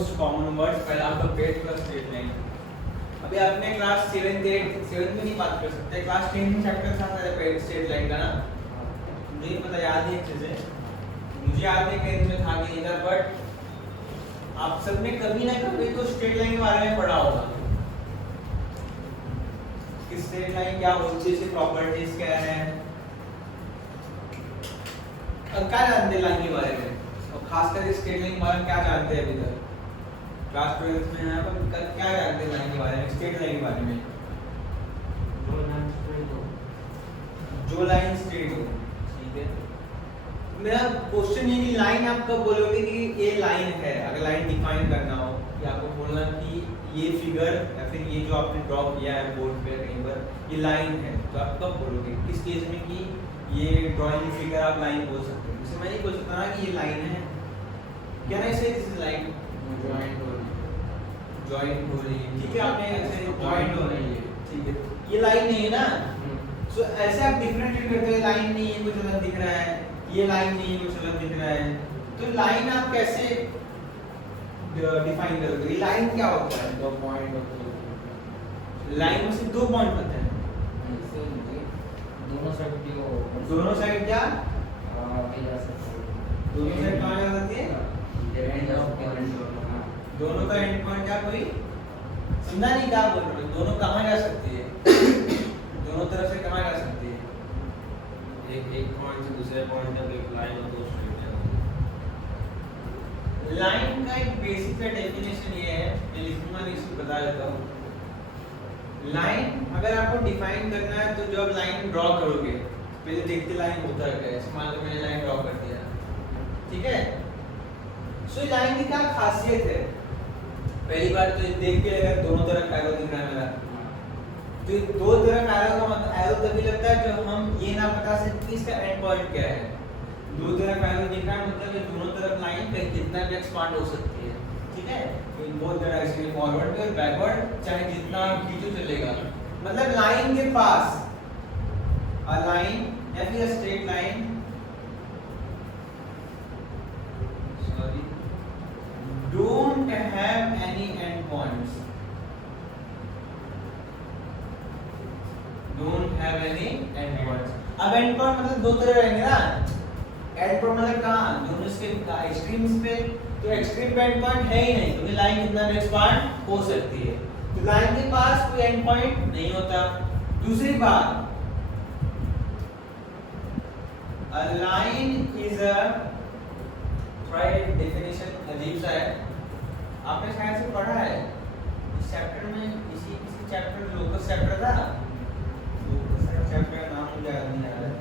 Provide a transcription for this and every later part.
Most common word, पहला आपका page plus straight line. अभी आपने क्लास 7 8 में नहीं बात कर सकते, क्लास 10 में चैप्टर था पेज स्ट्रेट लाइन का ना, मुझे पता याद है चीजें, मुझे याद है कि इसमें था कि नहीं था, बट आप सबने कभी ना कभी तो स्ट्रेट लाइन के बारे में पढ़ा होगा कि स्ट्रेट लाइन क्या होती है, इसकी प्रॉपर्टीज क्या है, और क्या जानते हैं लाइन के बारे में, और खासकर स्ट्रेट लाइन के बारे में क्या जानते हैं अभी तक क्लास 12 में है, पर क्या जानते हैं लाइन के बारे में, स्ट्रेट लाइन के बारे में? जो लाइन स्ट्रेट हो, ठीक है। मेरा क्वेश्चन ये कि लाइन आप कब बोलोगे कि ये लाइन है, अगर लाइन डिफाइन करना हो कि आपको बोलना कि ये फिगर या फिर ये जो आपने ड्रॉ किया है बोर्ड पे कहीं पर ये लाइन है, तो आप कब बोलोगे, किस केस में कि ये ड्राइंग फिगर आप लाइन बोल सकते हो? जैसे मैं ये बोल सकता ना कि ये लाइन है, क्या ना इसे दिस इज लाइन जॉइंट हो रही है, ठीक है, आपने ऐसे जॉइंट हो रही है, ठीक है, ये लाइन नहीं है ना, सो ऐसे आप डिफरेंशिएट करते हो, लाइन नहीं है कुछ अलग दिख रहा है, ये लाइन नहीं है कुछ अलग दिख रहा है, तो लाइन आप कैसे डिफाइन करोगे? लाइन क्या होता है? दो पॉइंट होते हैं, लाइन में से दो पॉइंट होते हैं, दोनों साइड की हो, दोनों साइड क्या भी जा सकते हैं, दोनों साइड कहाँ जा सकती है? एंड ऑफ पॉइंट दोनों का एंड पॉइंट क्या, कोई समझा नहीं क्या बोल रहे हो? दोनों कहाँ जा सकती है? दोनों तरफ से कहाँ जा सकती है? एक पॉइंट से दूसरे पॉइंट तक एक लाइन और दो स्ट्रेट लाइन का एक बेसिक सा डेफिनेशन ये है, मैं लिखूंगा नहीं, इसको बता देता हूँ। लाइन अगर आपको डिफाइन करना है तो जब लाइन ड्रॉ करोगे पहले देखते लाइन होता है क्या, मान लो मैंने लाइन ड्रॉ कर दिया, ठीक है, सो लाइन की क्या खासियत है? पहली बार तो देख के अगर दोनों तरफ एरो दिख रहा है मेरा, तो दो तरफ एरो का मतलब एरो तभी लगता है जब हम ये ना बता सके कि इसका एंड पॉइंट क्या है। दो तरफ एरो दिख रहा है मतलब ये दोनों तरफ लाइन पे कितना भी एक्सपांड हो सकती है, ठीक है, इन बोथ डायरेक्शन, फॉरवर्ड और बैकवर्ड, चाहे जितना खींचो चलेगा। मतलब लाइन के पास अ लाइन या फिर straight line, sorry, don't have any end points, don't have any end points। अब end point मतलब दो तरह रहेंगे ना, end point मतलब कहाँ, दोनों इसके एक्सट्रीम्स पे, तो एक्सट्रीम पे end point है ही नहीं, तो लाइन कितना भी एक्सपांड हो सकती है, तो लाइन के पास कोई end point नहीं होता। दूसरी बात, a line is a, थोड़ा ये डेफिनेशन अजीब सा है, आपने शायद से पढ़ा है इस चैप्टर में, इसी चैप्टर लोकस चैप्टर था, लोकस चैप्टर का नाम मुझे याद नहीं आ रहा है,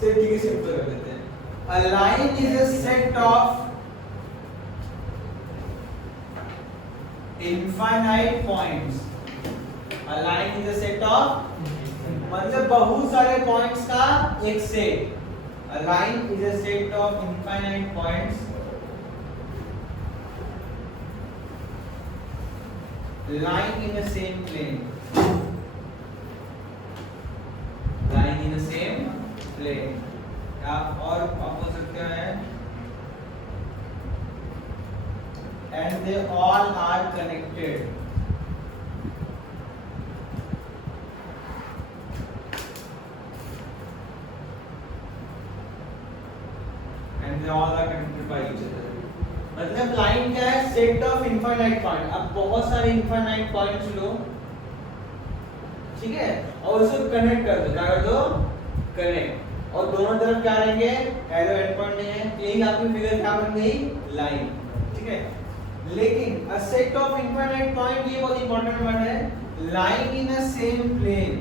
चलिए ठीक है सिंपल कर देते हैं। A line is a set of infinite points, a line is a set of मतलब बहुत सारे पॉइंट्स का एक set, a line is a set of infinite points lying in the same plane, lying in the same plane, आप और आप बोल सकते हैं and they all are connected, and they all are connected by each other। मतलब line क्या है? Set of infinite point. अब बहुत सारे इनफाइनाइट पॉइंट्स लो, ठीक है, और उसको कनेक्ट कर दो, क्या कर दो? कनेक्ट, और दोनों तरफ क्या रहेंगे? एरो एंड पॉइंट नहीं है, यही आपकी फिगर क्या बन गई? लाइन, ठीक है। लेकिन a set of infinite point, ये बहुत इंपॉर्टेंट वर्ड है, line in a same plane.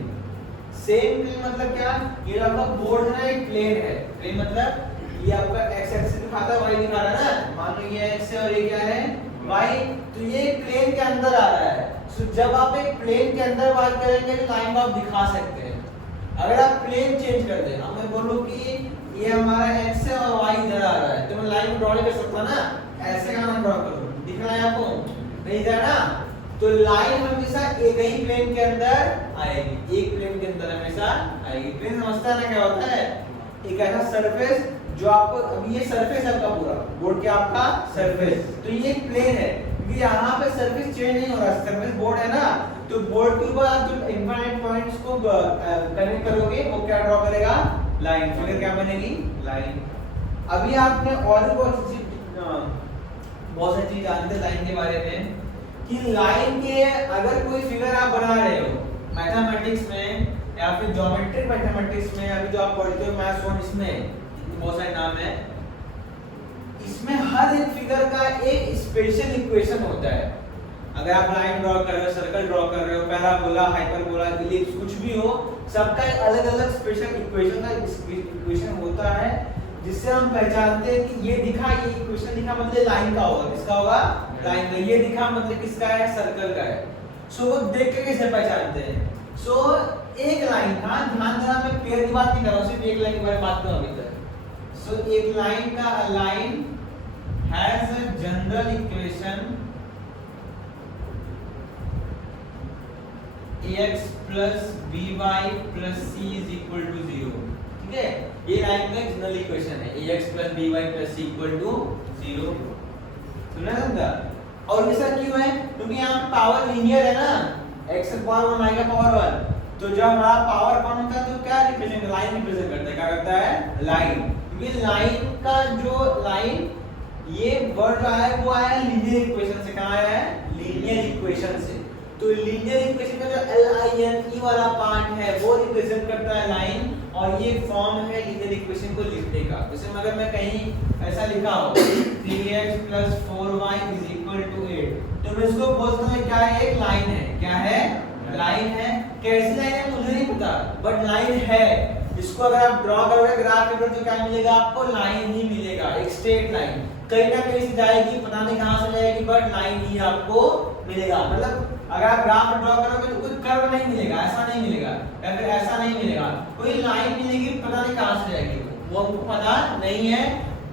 Same plane मतलब क्या? ये आपका बोर्ड है ना, एक प्लेन है, प्लेन मतलब ये आपका x एक्सिस दिखाता है, y दिखा रहा है ना, मान लो ये x है और ये क्या है? y, तो ये प्लेन के अंदर आ रहा है। सो जब आप एक प्लेन के अंदर बात करेंगे तो लाइन को आप दिखा सकते हैं। अगर आप प्लेन चेंज कर दें, अब मैं बोलूं कि ये हमारा x है और y इधर आ रहा है, तो मैं लाइन ड्रॉ नहीं कर सकता ना, ऐसे का ड्रॉ करूं, दिख रहा है आपको? नहीं दिख रहा ना, तो लाइन हमेशा एक ही प्लेन के अंदर आएगी, एक प्लेन के अंदर हमेशा आएगी। प्लेन समझता है ना क्या होता है? एक ऐसा सरफेस जो आपको अभी ये सरफेस है आपका पूरा बोर्ड के आपका सरफेस, तो ये एक प्लेन है क्योंकि यहाँ पे सरफेस चेंज नहीं हो रहा, सरफेस बोर्ड है ना, तो बोर्ड के ऊपर आप जो इनफाइनाइट पॉइंट्स को कनेक्ट करोगे वो क्या ड्रॉ करेगा, लाइन, फिगर क्या बनेगी, लाइन। अभी आपने और भी बहुत सारी चीज जानते हैं लाइन के बारे में कि लाइन के अगर कोई फिगर आप बना रहे हो मैथमेटिक्स में या फिर ज्योमेट्रिक मैथमेटिक्स में, अभी जो आप पढ़ते हो मैथ्स 1, इसमें बहुत सारे नाम है, इसमें हर एक फिगर का एक स्पेशल इक्वेशन होता है। अगर आप लाइन ड्रॉ कर रहे हो, सर्कल ड्रॉ कर रहे हो, पैराबोला, हाइपरबोला, इलिप्स, कुछ भी हो, सबका एक अलग-अलग स्पेशल इक्वेशन होता है जिससे हम पहचानते हैं कि ये दिखा, ये इक्वेशन दिखा मतलब लाइन का होगा, किसका होगा, लाइन का। ये दिखा मतलब किसका है, सर्कल का है। सो वो देख के कैसे पहचानते हैं, सो एक लाइन का, ध्यान देना मैं पेयर की बात नहीं कर रहा हूं, सिर्फ एक लाइन के बारे में बात कर रहा हूं अभी तक। सो एक लाइन का, line has a general equation ax plus by plus c is equal to 0, ठीक है, ये लाइन का जनरल इक्वेशन है, ax plus by plus c equal to 0। सुना समझा? और ऐसा क्यों है, क्योंकि यहाँ पावर लीनियर है ना, x की पावर 1 y का पावर 1, तो जब हमारा पावर 1 होता है तो क्या रिप्रेजेंट, लाइन रिप्रेजेंट करता है, क्या करता है, लाइन। क्योंकि लाइन का जो लाइन, ये वर्ड आया है वो आया है लीनियर इक्वेशन से, कहाँ आया है, लीनियर इक्वेशन से। तो लीनियर इक्वेशन का जो LINE वाला पार्ट है वो रिप्रेजेंट करता है लाइन, और ये फॉर्म है लीनियर इक्वेशन को लिखने का। जैसे अगर मैं कहीं ऐसा लिखा हो 3x + 4y = 8, तो मैं इसको बोलता हूं क्या है, एक लाइन है, क्या है, लाइन है। कैसी लाइन है मुझे नहीं पता, बट लाइन है। इसको अगर आप ड्रॉ करोगे ग्राफ पेपर तो क्या मिलेगा आपको, लाइन ही मिलेगा, एक स्ट्रेट लाइन, कहीं ना कहीं से जाएगी, पता नहीं कहां से जाएगी, बट लाइन ही आपको मिलेगा। मतलब अगर आप ग्राफ ड्रॉ करोगे तो कोई कर्व नहीं मिलेगा, ऐसा नहीं मिलेगा, या फिर ऐसा नहीं मिलेगा, कोई लाइन मिलेगी, पता नहीं कहां से जाएगी, वो हमको पता नहीं है,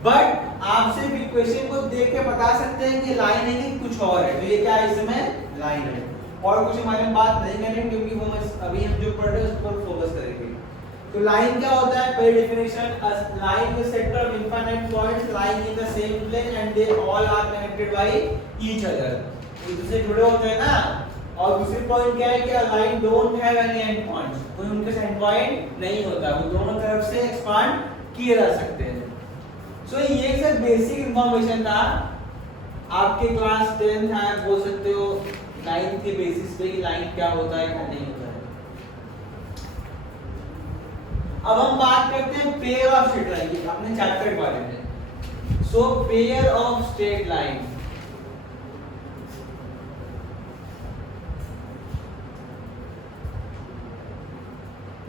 बट आप सिर्फ इक्वेशन को देख के बता सकते हैं कि लाइन है कि कुछ और है। तो ये क्या है, इसमें लाइन है, और कुछ हमारे में बात नहीं करेंगे क्योंकि वो अभी हम जो पढ़ रहे हैं उस पर फोकस करेंगे। तो लाइन क्या होता है, पहली definition, a line is sector of infinite points lying in the same plane and they all are connected by each other, एक दूसरे से जुड़े होते हैं ना। और दूसरी पॉइंट क्या है कि a line don't have any and points, कोई उनके एंड पॉइंट नहीं होता, वो दोनों तरफ से एक्सपांड किए जा सकते हैं। सो ये सब बेसिक इंफॉर्मेशन था, आपके क्लास 10 है, बोल सकते हो लाइन के बेसिस पे कि लाइन क्या होता है क्या नहीं होता है। अब हम बात करते हैं पेयर ऑफ स्ट्रेट लाइन की, अपने चैप्टर के बारे में। सो पेयर ऑफ स्ट्रेट लाइन,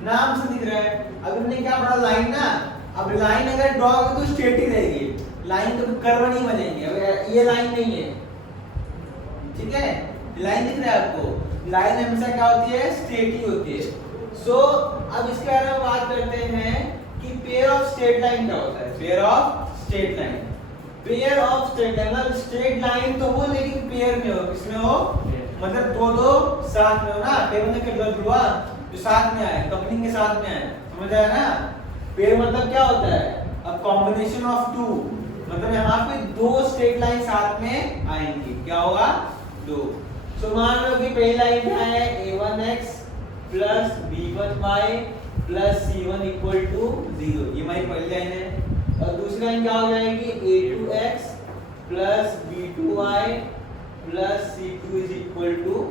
नाम से दिख रहा है, अब हमने क्या पढ़ा, लाइन ना। अब लाइन अगर ड्रॉ करो तो स्ट्रेट ही रहेगी, लाइन कभी कर्व नहीं बनेगी। अब ये लाइन नहीं है, ठीक है, लाइन दिख रहा है आपको, लाइन हमेशा क्या होती है, स्ट्रेट ही होती है। सो अब इसके बारे में बात करते हैं कि पेयर ऑफ स्ट्रेट लाइन क्या होता है। Pair of straight line, pair of straight line मतलब स्ट्रेट लाइन तो हो लेकिन पेयर में हो, किसमें हो, मतलब दो दो साथ में हो ना, पेयर मतलब क्या, जुड़ा जो साथ में आए, कपलिंग के साथ में आए, समझ आया ना। पेयर मतलब क्या होता है, अ कॉम्बिनेशन ऑफ टू, मतलब यहाँ पे दो स्ट्रेट लाइन साथ में आएंगी, क्या होगा, दो। सो मान लो कि पहली लाइन क्या है, a1x plus b1y plus c1 equal to 0, ये हमारी पहली लाइन है। और दूसरी लाइन क्या हो जाएगी, a2x plus b2y plus c2 is equal to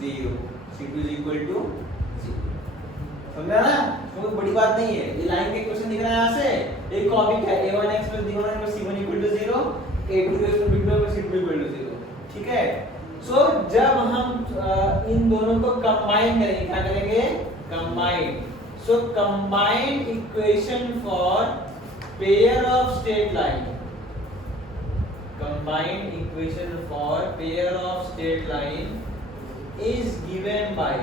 0, c2 is equal to 0, समझा ना, कोई बड़ी बात नहीं है। ये लाइन के क्वेश्चन दिख रहा है यहाँ से, एक कॉपी है, a1x plus b1y plus c1 equal to 0, a2x plus b2y plus c2 equal to 0, ठीक है। सो जब हम इन दोनों को कंबाइन करेंगे, क्या करेंगे, combine. So combined equation for pair of straight line, combined equation for pair of straight line is given by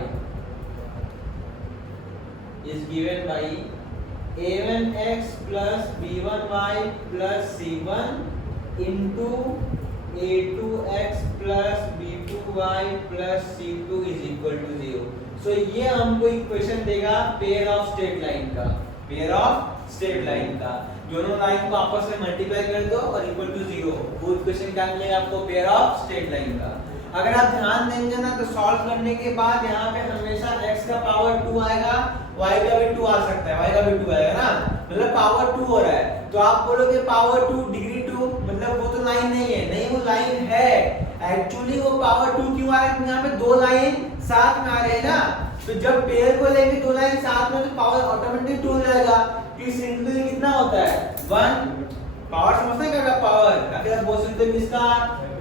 a1x plus b1y plus c1 into a2x plus b2y plus c2 is equal to 0। So ये हमको equation देगा pair of straight line का, pair of straight line का। दोनों line को आपस में multiply कर दो और इक्वल टू 0, वो इक्वेशन क्या मिलेगा आपको, पेयर ऑफ स्ट्रेट लाइन का। अगर आप ध्यान देंगे ना तो सॉल्व करने के बाद यहाँ पे हमेशा x का पावर 2 आएगा, y का भी 2 आ सकता है, y का भी 2 आएगा ना, मतलब पावर 2 हो रहा है। तो आप बोलोगे पावर 2 डिग्री 2, मतलब वो तो लाइन नहीं है, नहीं वो लाइन है एक्चुअली। वो पावर 2 क्यों आ रहा है, यहाँ पे दो लाइन साथ में आ रहे हैं ना, तो जब पेयर को लेंगे दो लाइन साथ में तो पावर ऑटोमेटिक 2 हो जाएगा। कि सिंपली कितना होता है 1 पावर, समझते हैं क्या पावर, अगर आप बोल सकते हैं इसका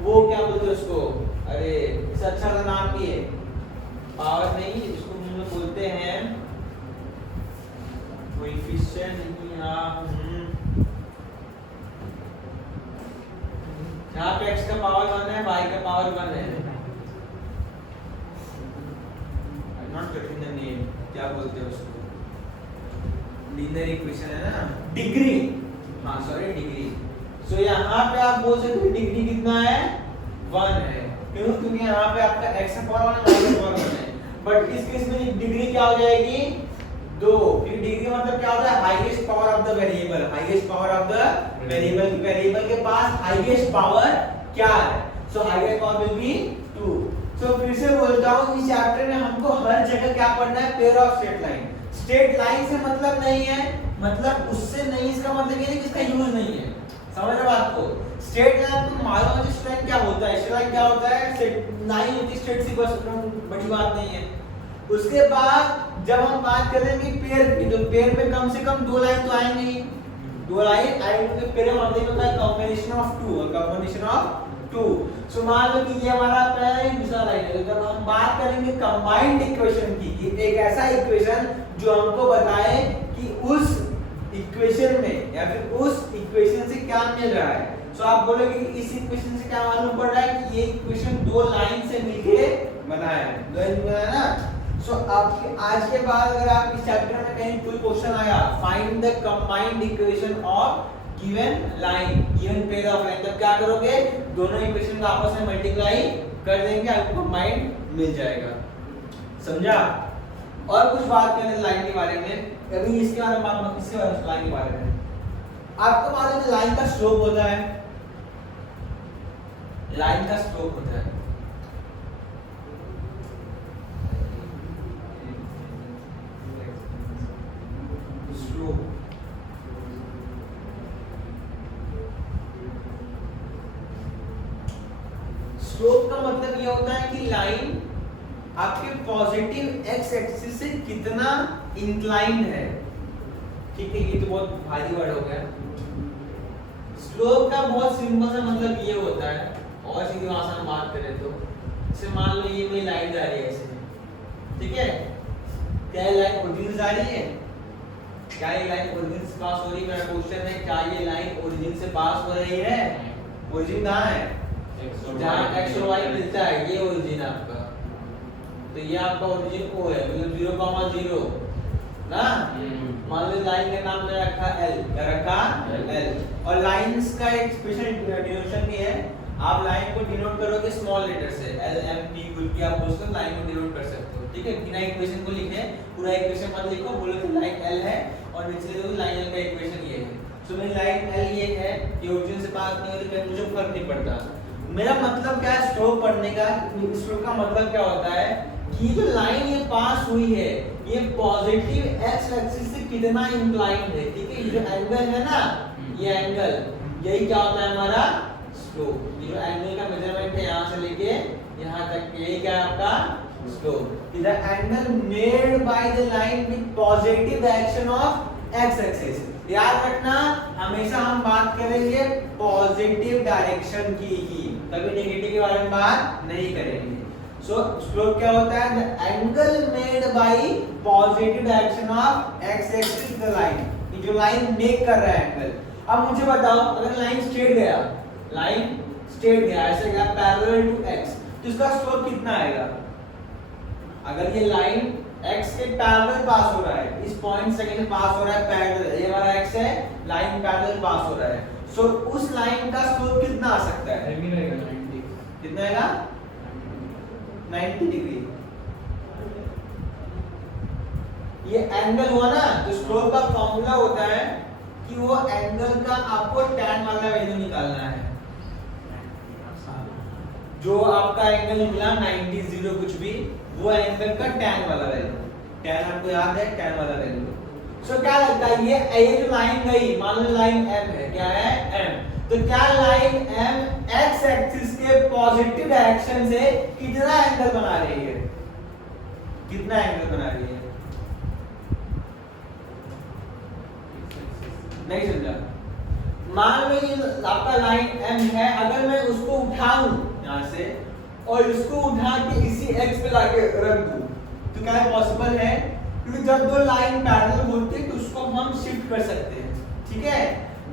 वो क्या बोलते हैं उसको, अरे इससे अच्छा सा नाम भी है, पावर नहीं इसको हम लोग बोलते हैं कोएफिशिएंट। यहाँ पे x का पावर 1 है, y का पावर 1 है, नॉट गेटिंग द नेम, क्या बोलते हैं उसको, लीनियर इक्वेशन है ना, डिग्री, हाँ सॉरी डिग्री। सो यहाँ पे आप बोल सकते हो डिग्री कितना है 1 है, क्यों, क्योंकि यहाँ पे आपका x का पावर 1 है, y का पावर 1 है। बट इस केस में डिग्री क्या हो जाएगी 2, क्योंकि डिग्री मतलब क्या होता है highest power of the variable, highest power of the variable, variable के पास हाईएस्ट पावर क्या है, सो हाईएस्ट पावर विल बी 2। सो फिर से बोलता हूँ इस चैप्टर में हमको हर जगह क्या पढ़ना है, pair of straight line. Straight line से मतलब नहीं है, मतलब उससे नहीं, इसका मतलब ये नहीं कि इसका यूज नहीं है, समझ रहे बात को। स्ट्रेट लाइन को मालूम है स्ट्रेट लाइन क्या होता है, स्ट्रेट लाइन क्या होता है, लाइन होती है स्ट्रेट सी, बस बड़ी बात नहीं है। उसके बाद जब हम बात करेंगे पेयर की, तो पेयर में कम से कम दो लाइन तो आएंगे ही, दो लाइन आएंगे, तो पेयर में मतलब होता है कॉम्बिनेशन ऑफ 2, और कॉम्बिनेशन ऑफ 2। सो मान लो कि ये हमारा पहला लाइन दूसरा लाइन है, तो जब हम बात करेंगे कंबाइंड इक्वेशन की, कि एक ऐसा इक्वेशन जो हमको बताए कि उस इक्वेशन में या फिर उस इक्वेशन से क्या मिल रहा है। सो आप बोलोगे कि इस इक्वेशन से क्या मालूम पड़ रहा है कि ये इक्वेशन दो लाइन से मिलके बना है, दो लाइन बना है ना। सो आप आज के बाद अगर आप इस चैप्टर में कहीं कोई क्वेश्चन आया, find the combined equation of given line, given pair of line, तब क्या करोगे, दोनों इक्वेशन को आपस में मल्टीप्लाई कर देंगे, आपको कंबाइंड मिल जाएगा, समझा। और कुछ बात करें लाइन के बारे में, कभी इसके बारे में बात, इसके बारे में, लाइन के बारे में आपको मालूम है लाइन का स्लोप होता है, लाइन का स्लोप होता है, स्लोप स्लोप का मतलब ये होता है कि लाइन आपके पॉजिटिव एक्स एक्सिस से कितना इंक्लाइंड है, ठीक है। ये तो बहुत भारी वर्ड हो गया। स्लोप का बहुत सिंपल सा मतलब ये होता है, और सीधी भाषा में बात करें तो जैसे मान लो ये कोई लाइन जा रही है ऐसे, ठीक है, क्या ये लाइन ओरिजिन जा रही है, क्या ये लाइन ओरिजिन से पास हो रही है, मेरा क्वेश्चन है क्या ये लाइन ओरिजिन से पास हो रही है, ओरिजिन कहाँ है, जहाँ x और y मिलता है, ये ओरिजिन आपका, तो ये आपका ओरिजिन O है, मतलब 0, 0 ना। मान लो लाइन का नाम क्या रखा L, क्या रखा L, और लाइंस का एक स्पेशल डिनोटेशन भी है, आप लाइन को डिनोट करोगे स्मॉल लेटर से, L M P कुछ भी आप उसको लाइन को डिनोट कर सकते हो, ठीक है। बिना इक्वेशन को लिखे, पूरा इक्वेशन मत लिखो, बोलो कि लाइन L है और नीचे देखो लाइन L का इक्वेशन ये है, सो मेरी लाइन L ये है, ये ओरिजिन से पास नहीं हो रही, मुझे फर्क नहीं पड़ता। मेरा मतलब क्या है स्ट्रोक पढ़ने का, स्ट्रोक का मतलब क्या होता है कि जो लाइन ये पास हुई है ये पॉजिटिव एक्स एक्सिस से कितना इंक्लाइंड है, ठीक है। ये जो एंगल है ना, ये एंगल, यही क्या होता है हमारा स्लोप। ये जो एंगल का मेजरमेंट है यहाँ से लेके यहाँ तक, यही क्या है आपका slope. The angle made by the line with positive direction of x axis. याद रखना हमेशा हम बात करेंगे पॉजिटिव डायरेक्शन की ही, कभी नेगेटिव के बारे में बात नहीं करेंगे। सो स्लोप क्या होता है, the angle made by positive direction of x axis the line, ये जो लाइन मेक कर रहा है एंगल। अब मुझे बताओ अगर लाइन स्ट्रेट गया, लाइन स्ट्रेट गया ऐसे गया पैरेलल टू एक्स, तो इसका स्लोप कितना आएगा। अगर ये लाइन x के पैरेलल पास हो रहा है, इस पॉइंट से कहीं पास हो रहा है पैरेलल, ये हमारा x है, लाइन पैरेलल पास हो रहा है, सो उस लाइन का स्लोप कितना आ सकता है, कितना आएगा 90 डिग्री। ये एंगल हुआ ना, तो स्लोप का फॉर्मूला होता है कि कि वो एंगल का आपको tan वाला वैल्यू निकालना है। जो आपका एंगल निकला 90 0 कुछ भी, वो एंगल का tan वाला वैल्यू, tan आपको याद है, tan वाला वैल्यू। सो क्या लगता है ये जो लाइन गई, मान लो लाइन m है, क्या है m, तो क्या लाइन m x एक्सिस के पॉजिटिव डायरेक्शन से कितना एंगल बना रही है, कितना एंगल बना रही है? नहीं समझा? मान लो ये आपका लाइन m है, अगर मैं उसको उठाऊं यहां से और इसको उठा के इसी x पे लाके रख दूं, तो क्या पॉसिबल है? क्योंकि जब दो लाइन पैरेलल होती है तो उसको हम शिफ्ट कर सकते हैं, ठीक है?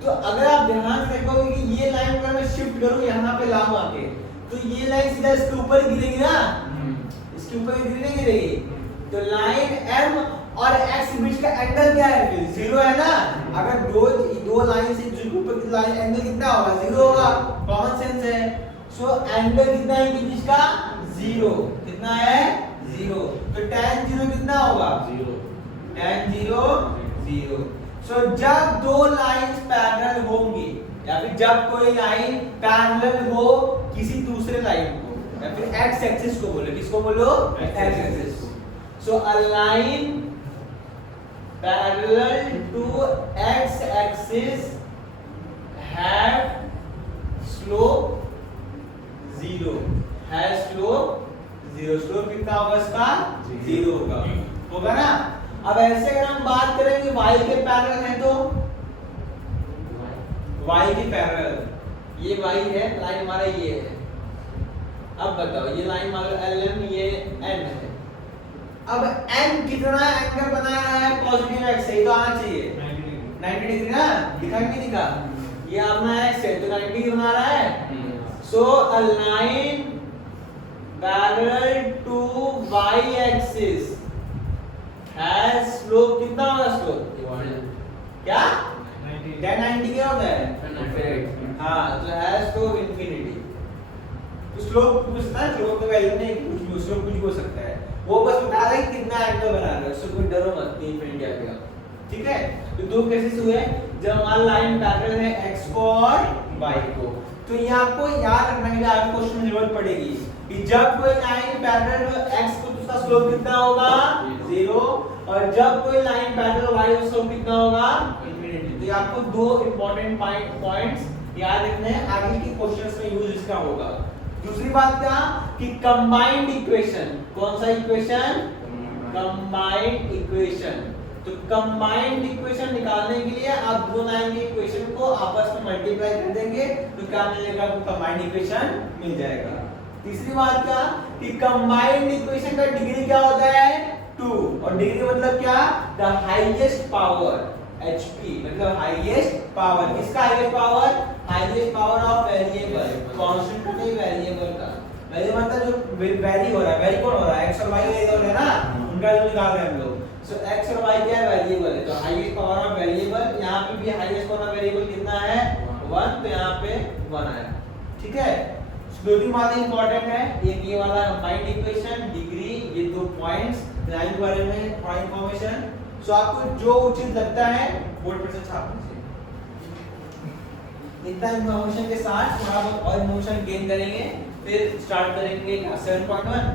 तो अगर आप ध्यान से देखोगे कि ये लाइन अगर मैं शिफ्ट करूं यहाँ पे लाऊं आके, तो ये लाइन सीधा इसके ऊपर गिरेगी ना, इसके ऊपर गिरने गिरेगी। तो लाइन m और x के बीच का एंगल क्या है? फिर जीरो है ना। अगर दो लाइन से जो ऊपर की लाइन एंगल कितना होगा? जीरो होगा, कॉमन सेंस है। सो एंगल कितना है इनके बीच का? जीरो। कितना है? जीरो। तो tan जीरो कितना होगा? Zero. tan zero zero. So जब दो लाइंस पैरेलल होंगी या फिर जब कोई लाइन पैरेलल हो किसी दूसरे लाइन को या फिर x एक्सिस को बोलो, किसको बोलो? x एक्सिस को। So a line parallel to x axis have slope zero, has slope zero। Slope कितना होगा इसका? जीरो होगा, होगा ना। अब ऐसे अगर हम बात करेंगे y के पैरेलल है तो y के पैरेलल, ये y है, लाइन हमारा ये है। अब बताओ ये लाइन हमारा lm, ये n है। अब n कितना एंगल बना रहा है? पॉजिटिव x से, तो आना चाहिए 90 डिग्री ना, दिखा नहीं दिखा? ये अपना x है तो 90 डिग्री बना रहा है। So a line parallel to y axis has slope कितना होगा? स्लोप क्या? tan 90 क्या होता है? हाँ, तो हैज स्लोप इंफिनिटी। तो स्लोप पूछता है, स्लोप का वैल्यू नहीं, कुछ स्लोप कुछ हो सकता है, वो बस बता रहा है कितना एंगल बना रहा है, उससे कोई डरो मत, इंफिनिटी आ गया, ठीक है? तो दो केसेस हुए जब हमारा लाइन पैरेलल है x को और y को। तो ये आपको याद रखना है, आपको क्वेश्चन में जरूरत पड़ेगी कि जब कोई लाइन पैरेलल हो x को तो उसका स्लोप कितना होगा? जीरो। और जब कोई लाइन पैरेलल y उसका स्लोप कितना होगा? इंफिनिटी। तो ये आपको दो इंपॉर्टेंट पॉइंट्स याद रखने हैं, आगे के क्वेश्चंस में यूज इसका होगा। दूसरी बात क्या कि कंबाइंड इक्वेशन, कौन सा इक्वेशन? Combined equation. तो कंबाइंड इक्वेशन निकालने के लिए आप दो लाइन की इक्वेशन को आपस में मल्टीप्लाई कर देंगे तो क्या मिलेगा? कंबाइंड इक्वेशन मिल जाएगा। तीसरी बात क्या कि कंबाइंड इक्वेशन का डिग्री क्या होता है? 2। और डिग्री मतलब क्या? द हाईएस्ट पावर, HP मतलब हाईएस्ट पावर। किसका highest power? Highest power of variable, constant नहीं वेरिएबल का। वेरिएबल मतलब जो वेरी हो रहा है, वेरी कौन हो रहा है? x और y वेरी हो रहे हैं ना, उनका जो निकाल रहे हैं हम लोग। सो x और y क्या है? वेरिएबल है। तो हाईएस्ट पावर ऑफ वेरिएबल, यहाँ पे भी हाईएस्ट पावर ऑफ वेरिएबल कितना है? 1। तो यहाँ पे 1 आया, ठीक है? दो तीन बातें इंपॉर्टेंट है, एक ये वाला कंबाइंड इक्वेशन, डिग्री, ये दो पॉइंट्स, लाइन के बारे में थोड़ा इंफॉर्मेशन। सो आपको जो उचित लगता है बोर्ड पर से छाप दीजिए। इतना इंफॉर्मेशन के साथ थोड़ा बहुत और इंफॉर्मेशन गेन करेंगे, फिर स्टार्ट करेंगे 7.1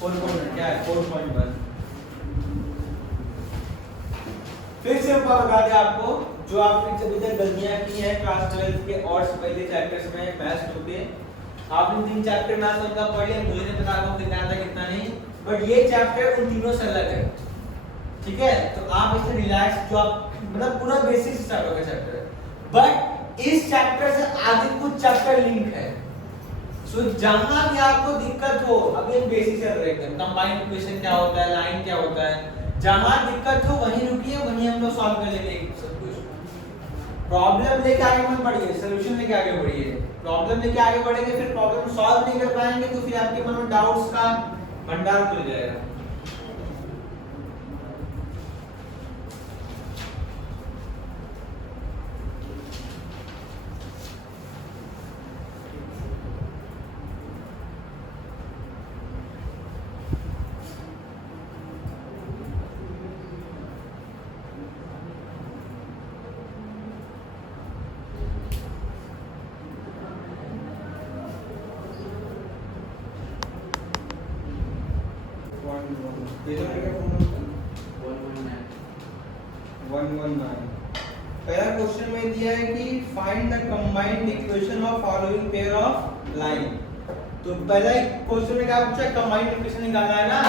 4.1 क्या है 4.1। फिर से ऊपर बता दें आपको जो आपने जब इधर गलतियां की हैं क्लास 12 के और से पहले चैप्टर्स में मैथ्स 2 के, आपने 3 चैप्टर मैथ्स उनका पढ़ लिया, मुझे नहीं पता आपको कितना आता कितना नहीं, बट ये चैप्टर उन तीनों से अलग है, ठीक है? तो आप इससे रिलैक्स, जो आप मतलब पूरा बेसिक स्टार्ट होगा चैप्टर, बट इस चैप्टर से आगे कुछ चैप्टर लिंक है। सो जहां भी आपको दिक्कत हो, अभी हम बेसिक चल रहे हैं, कंबाइंड इक्वेशन क्या होता है, लाइन क्या होता है, जहां दिक्कत हो वहीं रुकिए, वहीं हम लोग सॉल्व कर लेंगे सब कुछ। प्रॉब्लम लेके आगे मत बढ़िए, सॉल्यूशन लेके आगे बढ़िए। प्रॉब्लम लेके आगे बढ़ेंगे फिर प्रॉब्लम सॉल्व नहीं कर पाएंगे तो फिर आपके मन में डाउट्स का भंडार खुल जाएगा। क्या फॉर्मूला 119। पहला क्वेश्चन में दिया है कि find the combined equation of following pair of line. तो पहला क्वेश्चन में क्या पूछा, कंबाइंड इक्वेशन निकालना है ना।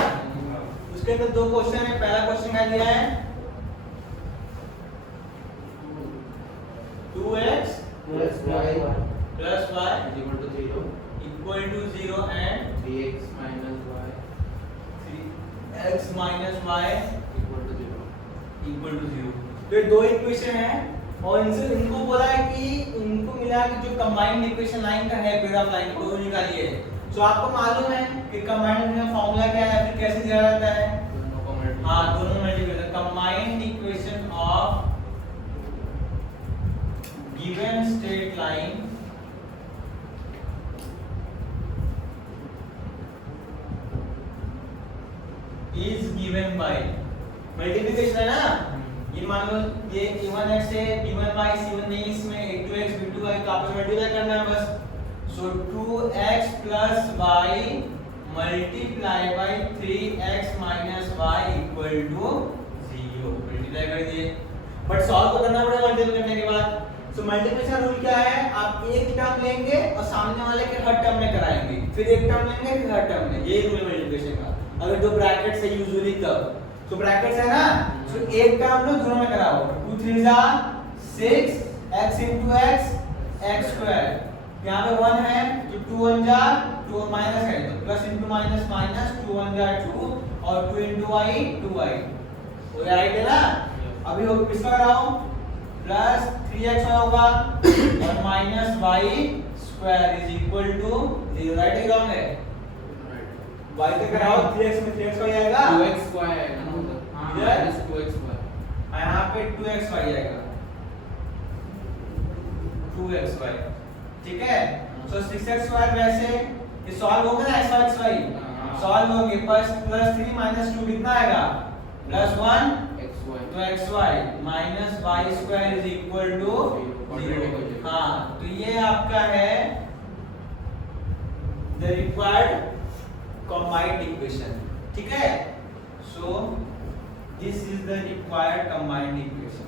उसके अंदर दो क्वेश्चन है। पहला क्वेश्चन क्या दिया है, 2x plus y plus y equal to 0, equal to 0 and 3x minus y 3x minus y equal to 0. equal to 0। तो ये दो इक्वेशन है और इनसे इनको बोला है कि इनको मिला कि जो कंबाइंड इक्वेशन लाइन का है पेयर ऑफ लाइन को निकालिए। तो आपको मालूम है कि कंबाइंड का फार्मूला क्या है, फिर कैसे दिया जाता है। दोनों को मल्टीप्लाई हाँ, दोनों multiply. Combined equation of given straight line is given by multiplication है ना। ये मान लो ये a1x है, b1y c1 नहीं, इसमें a2x b2y का आपस में मल्टीप्लाई करना है बस। सो 2x plus y multiply by 3x minus y equal to 0 multiply कर दिए। बट सॉल्व तो करना पड़ेगा मल्टीप्लाई करने के बाद। सो मल्टीप्लिकेशन रूल क्या है, आप एक टर्म लेंगे और सामने वाले के हर टर्म में कराएंगे, फिर एक टर्म लेंगे फिर हर टर्म में। यही रूल है मल्टीप्लिकेशन का। अगर दो ब्रैकेट्स है यूजुअली तब तो ब्रैकेट्स है ना, तो एक टर्म लो दोनों में कराओ। 2 3 जा 6 x into x x square, यहाँ पे 1 है तो 2 1 जा 2 माइनस है तो प्लस into माइनस माइनस 2 1 जा 2 और 2 into y 2y। तो ये राइट है ना। अभी हो किसका कराओ, प्लस 3x होगा और minus y square is equal to 0। Right है रॉन्ग है, y पे कराओ 3x में 3x y आएगा, 2xy आएगा ना उधर। हां, इधर? minus 2xy। यहाँ पे 2xy आएगा, 2xy ठीक है। सो 6xy वैसे ये सॉल्व होगा ना, xy हाँ। सॉल्व होगे प्लस 3 माइनस 2 कितना आएगा, प्लस 1 xy तो xy minus y square is equal to 0। हाँ, तो ये आपका है द रिक्वायर्ड combined equation, ठीक है। so this is the required combined equation।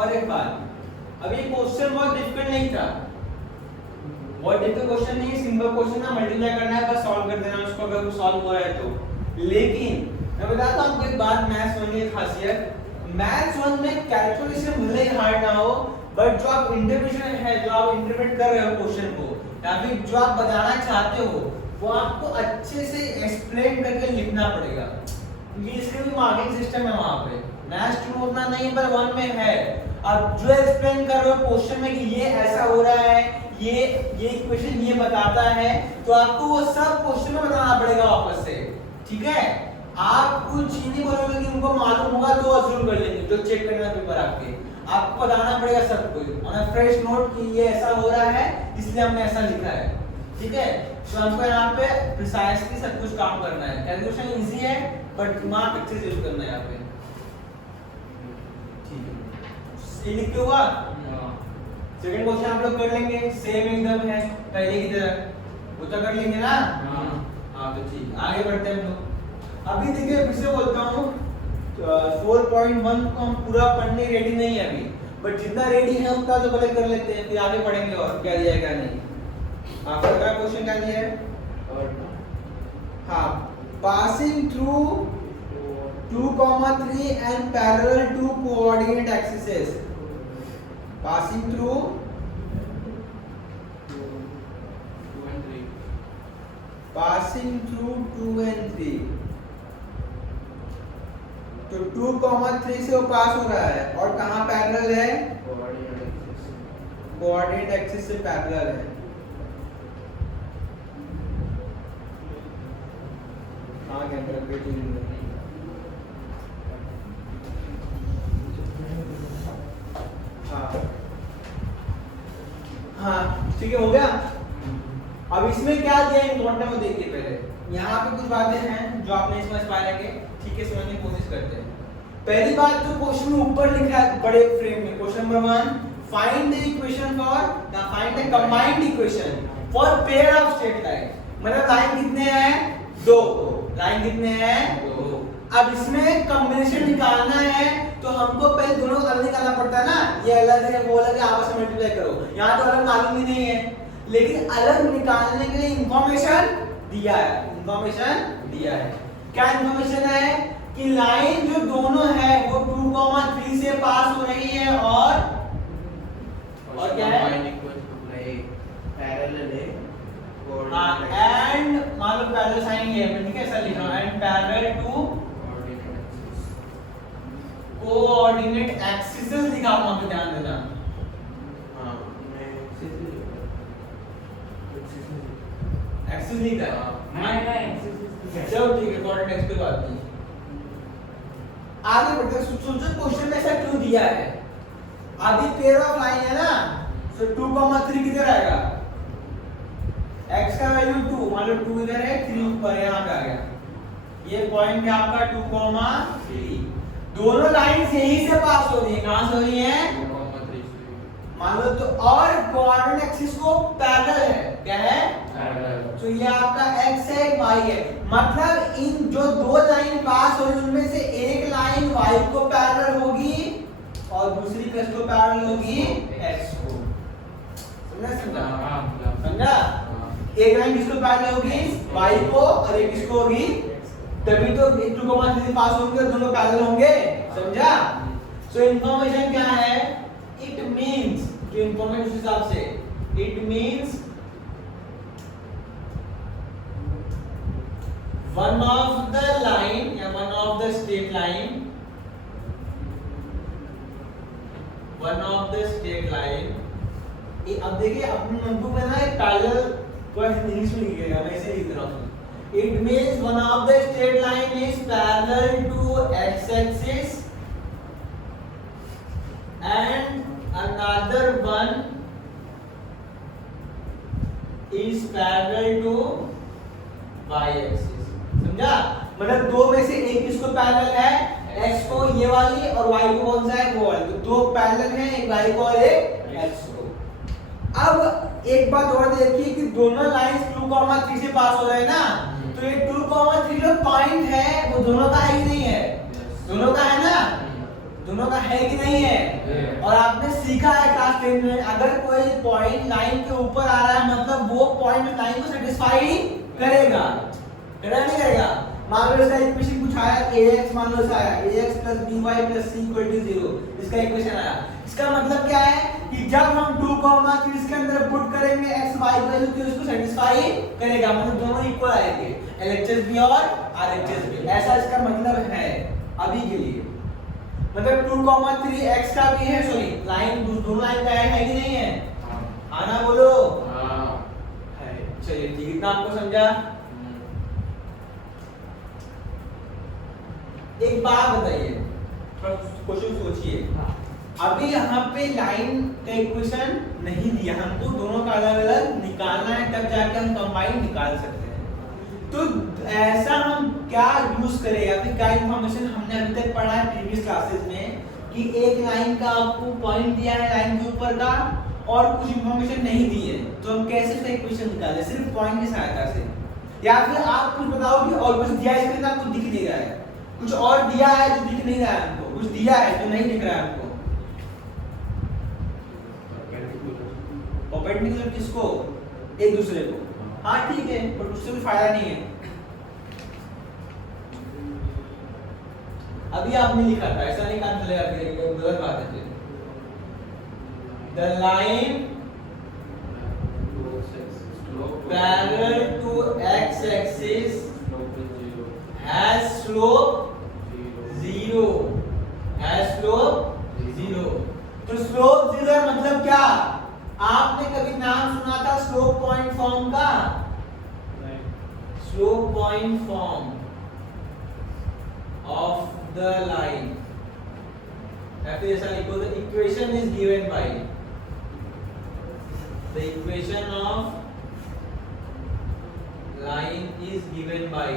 और एक बात, अभी क्वेश्चन बहुत डिफिकल्ट नहीं था, बहुत डिफिकल्ट क्वेश्चन नहीं, सिंपल क्वेश्चन है, मल्टीप्लाई करना है बस, सॉल्व कर देना उसको अगर वो सॉल्व हो रहा है तो। लेकिन मैं बताता हूं आपको एक बात, मैथ्स 1 की खासियत, मैथ्स 1 में कैलकुलेशन भले ही हार्ड ना हो, बट जो आप इंटरप्रिटेशन है, जो आप इंटरप्रेट कर रहे हो क्वेश्चन को या फिर जो आप बताना चाहते हो वो आपको अच्छे से एक्सप्लेन करके लिखना पड़ेगा, क्योंकि इसके भी मार्किंग सिस्टम है वहां पे। मैथ्स 2 उतना नहीं पर 1 में है। अब जो एक्सप्लेन कर रहे हो क्वेश्चन में कि ये ऐसा हो रहा है, ये इक्वेशन ये बताता है, तो आपको वो सब क्वेश्चन में बताना पड़ेगा वापस से, ठीक है। आप कुछ ही नहीं बोलोगे कि उनको मालूम होगा तो अज्यूम कर लेंगे, जो चेक करना पेपर आपके, आपको बताना पड़ेगा सब कुछ ऑन अ फ्रेश नोट कि ये ऐसा हो रहा है इसलिए हमने ऐसा लिखा है, ठीक है। तो हमको यहाँ पे प्रिसाइसली सब कुछ काम करना है। कैलकुलेशन इजी है बट दिमाग अच्छे से यूज करना है यहाँ पे, ठीक है। ये लिख के हुआ, सेकंड क्वेश्चन आप लोग कर लेंगे, सेम एकदम है पहले की तरह, वो तो कर लेंगे ना। हाँ तो ठीक, आगे बढ़ते हैं हम लोग। अभी देखिए फिर से बोलता हूँ, 4.1 को हम पूरा पढ़ने रेडी नहीं है अभी, बट जितना रेडी है उतना तो पहले कर लेते हैं, फिर आगे पढ़ेंगे और क्या दिया है क्या नहीं। आपका क्या क्वेश्चन क्या दिया है, हाँ, passing through 2,3 and parallel to coordinate axes, passing through 2 and 3, passing through 2 and 3, तो 2,3 से वो पास हो रहा है और कहाँ पैरेलल है, कोऑर्डिनेट एक्सिस से पैरेलल है। हाँ क्या कर रहे हो, हाँ हाँ ठीक है, हो गया। अब इसमें क्या दिया इम्पोर्टेंट में देखिए पहले। यहाँ पे कुछ बातें हैं जो आपने समझ पाएंगे, ठीक है, समझने की कोशिश करते हैं। पहली बात जो क्वेश्चन में ऊपर लिखा है बड़े फ्रेम में, question number 1, find the equation for the find the combined equation for pair of straight line. मतलब लाइन कितने हैं? 2। लाइन कितने हैं? 2। अब इसमें कॉम्बिनेशन निकालना है तो हमको पहले दोनों को अलग निकालना पड़ता है ना, ये अलग है वो अलग है, आपस में मल्टीप्लाई करो। यहाँ तो अलग मालूम ही नहीं है, लेकिन अलग निकालने के लिए इंफॉर्मेशन दिया है। इंफॉर्मेशन दिया है, क्या इंफॉर्मेशन है कि लाइन जो दोनों है वो 2,3 से पास हो रही है और क्या है? पैरेलल है एंड मान लो पैरेलल साइन ये है, ठीक है, ऐसा लिख रहा हूं, and parallel to coordinate axis लिखा हुआ है, ध्यान देना। हां मैं एक्सिस लिखा है, मैं एक्सिस चलो ठीक है, कोऑर्डिनेट एक्सिस पे बात नहीं। आगे बढ़ते हैं, सोचो क्वेश्चन में ऐसा क्यों दिया है। अभी पेयर ऑफ लाइन है ना, तो 2,3 किधर आएगा? x का वैल्यू 2, मान लो 2 इधर है, 3 ऊपर यहाँ पे आ गया। ये पॉइंट है आपका 2,3। दोनों लाइंस यहीं से पास हो रही है, कहां से हो रही है? मान लो तो, और कोऑर्डिनेट एक्सिस को पैरेलल है, क्या है? पैरेलल। तो ये आपका x है, y है। मतलब इन जो दो लाइन पास हो रही उनमें से एक लाइन y को पैरेलल होगी और दूसरी किसको पैरेलल होगी? x को। समझा? एक लाइन किसको पैरेलल होगी? y को, और एक किसको होगी? तभी तो 2,3 पास होंगे, दोनों पैरेलल होंगे। समझा? सो इंफॉर्मेशन क्या है? इट मींस, जो इंफॉर्मेशन उस हिसाब से, it means one of the line या one of the straight line, one of the straight line, अब देखिए अपने नोटबुक में ना एक पैरेलल वर्ड इंग्लिश में लिखिएगा, मैं इसे लिख रहा हूँ। It means one of the straight line is parallel to x-axis and another one is parallel to y-axis। समझा? मतलब दो में से एक किसको पैरेलल है? x को, ये वाली, और y को कौन सा है? वो वाली। तो दो पैरेलल हैं, एक y को और एक x को। अब एक बात और देखिए कि दोनों लाइंस 2,3 से पास हो रहे हैं ना, तो ये 2,3 जो पॉइंट है वो दोनों का है कि नहीं है? दोनों का है ना? दोनों का है कि नहीं है? और आपने सीखा है क्लास 10 में, अगर कोई पॉइंट लाइन के ऊपर आ रहा है मतलब वो पॉइंट लाइन को सेटिस्फाई करेगा, नहीं करेगा? मान लो इसका इक्वेशन कुछ आया, ax मान लो आया, ax + by + c = 0, इसका इक्वेशन आया। इसका मतलब क्या है कि जब हम 2,3 इसके अंदर पुट करेंगे x y की वैल्यू तो इसको सेटिस्फाई करेगा, मतलब दोनों इक्वल आएंगे, LHS भी और RHS भी। ऐसा इसका मतलब है अभी के लिए। मतलब 2,3 x का भी है, सॉरी लाइन दोनों लाइन का है कि नहीं है? आना बोलो। है। चलिए ठीक, इतना आपको समझा? एक बात बताइए, थोड़ा क्वेश्चन सोचिए। अभी यहाँ पे लाइन का इक्वेशन नहीं दिया, हमको दोनों का अलग अलग निकालना है, तब जाके हम कंबाइन निकाल सकते हैं। तो ऐसा हम क्या यूज करें या फिर क्या इंफॉर्मेशन हमने अभी तक पढ़ा है प्रीवियस क्लासेस में कि एक लाइन का आपको पॉइंट दिया है लाइन के ऊपर का और कुछ इंफॉर्मेशन नहीं दी है, तो हम कैसे उसका इक्वेशन निकालें? सिर्फ पॉइंट की सहायता से। या फिर आप कुछ बताओ कि और कुछ दिया है इसके अंदर, आपको दिख नहीं रहा है, कुछ और दिया है जो दिख नहीं रहा है हमको, कुछ दिया है जो नहीं दिख रहा है हमको। परपेंडिकुलर किसको? एक दूसरे को। हाँ ठीक है, पर उससे कोई फायदा नहीं है। अभी आपने लिखा था, ऐसा नहीं काम चलेगा, गलत बात है। The line parallel to x-axis has slope 0, has slope 0। तो स्लोप 0 मतलब क्या? आपने कभी नाम सुना था स्लोप पॉइंट फॉर्म का? Slope point form of the line, या फिर ऐसा लिखो, the equation is given by the equation of line is given by,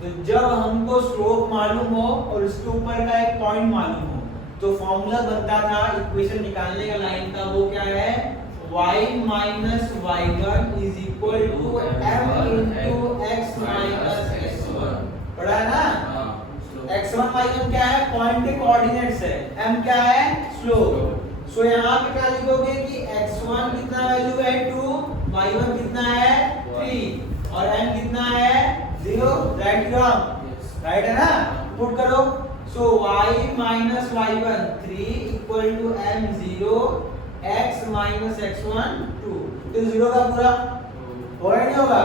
तो जब हमको स्लोप मालूम हो और उसके ऊपर का एक पॉइंट मालूम हो तो फॉर्मूला बनता था इक्वेशन निकालने का लाइन का, वो क्या है, y minus y1 is equal to m into x minus x1। पढ़ा है ना? x1 y1 क्या है, पॉइंट के कोऑर्डिनेट्स है, m क्या है, स्लोप। सो यहाँ पे क्या लिखोगे कि x1 कितना वैल्यू है 2, y1 कितना है 3 और m कितना है 0, राइट की रॉन्ग, राइट है ना? पुट करो, so y minus y1 3 equal to m 0 x minus x1 2, तो 0 का पूरा होगा नहीं होगा,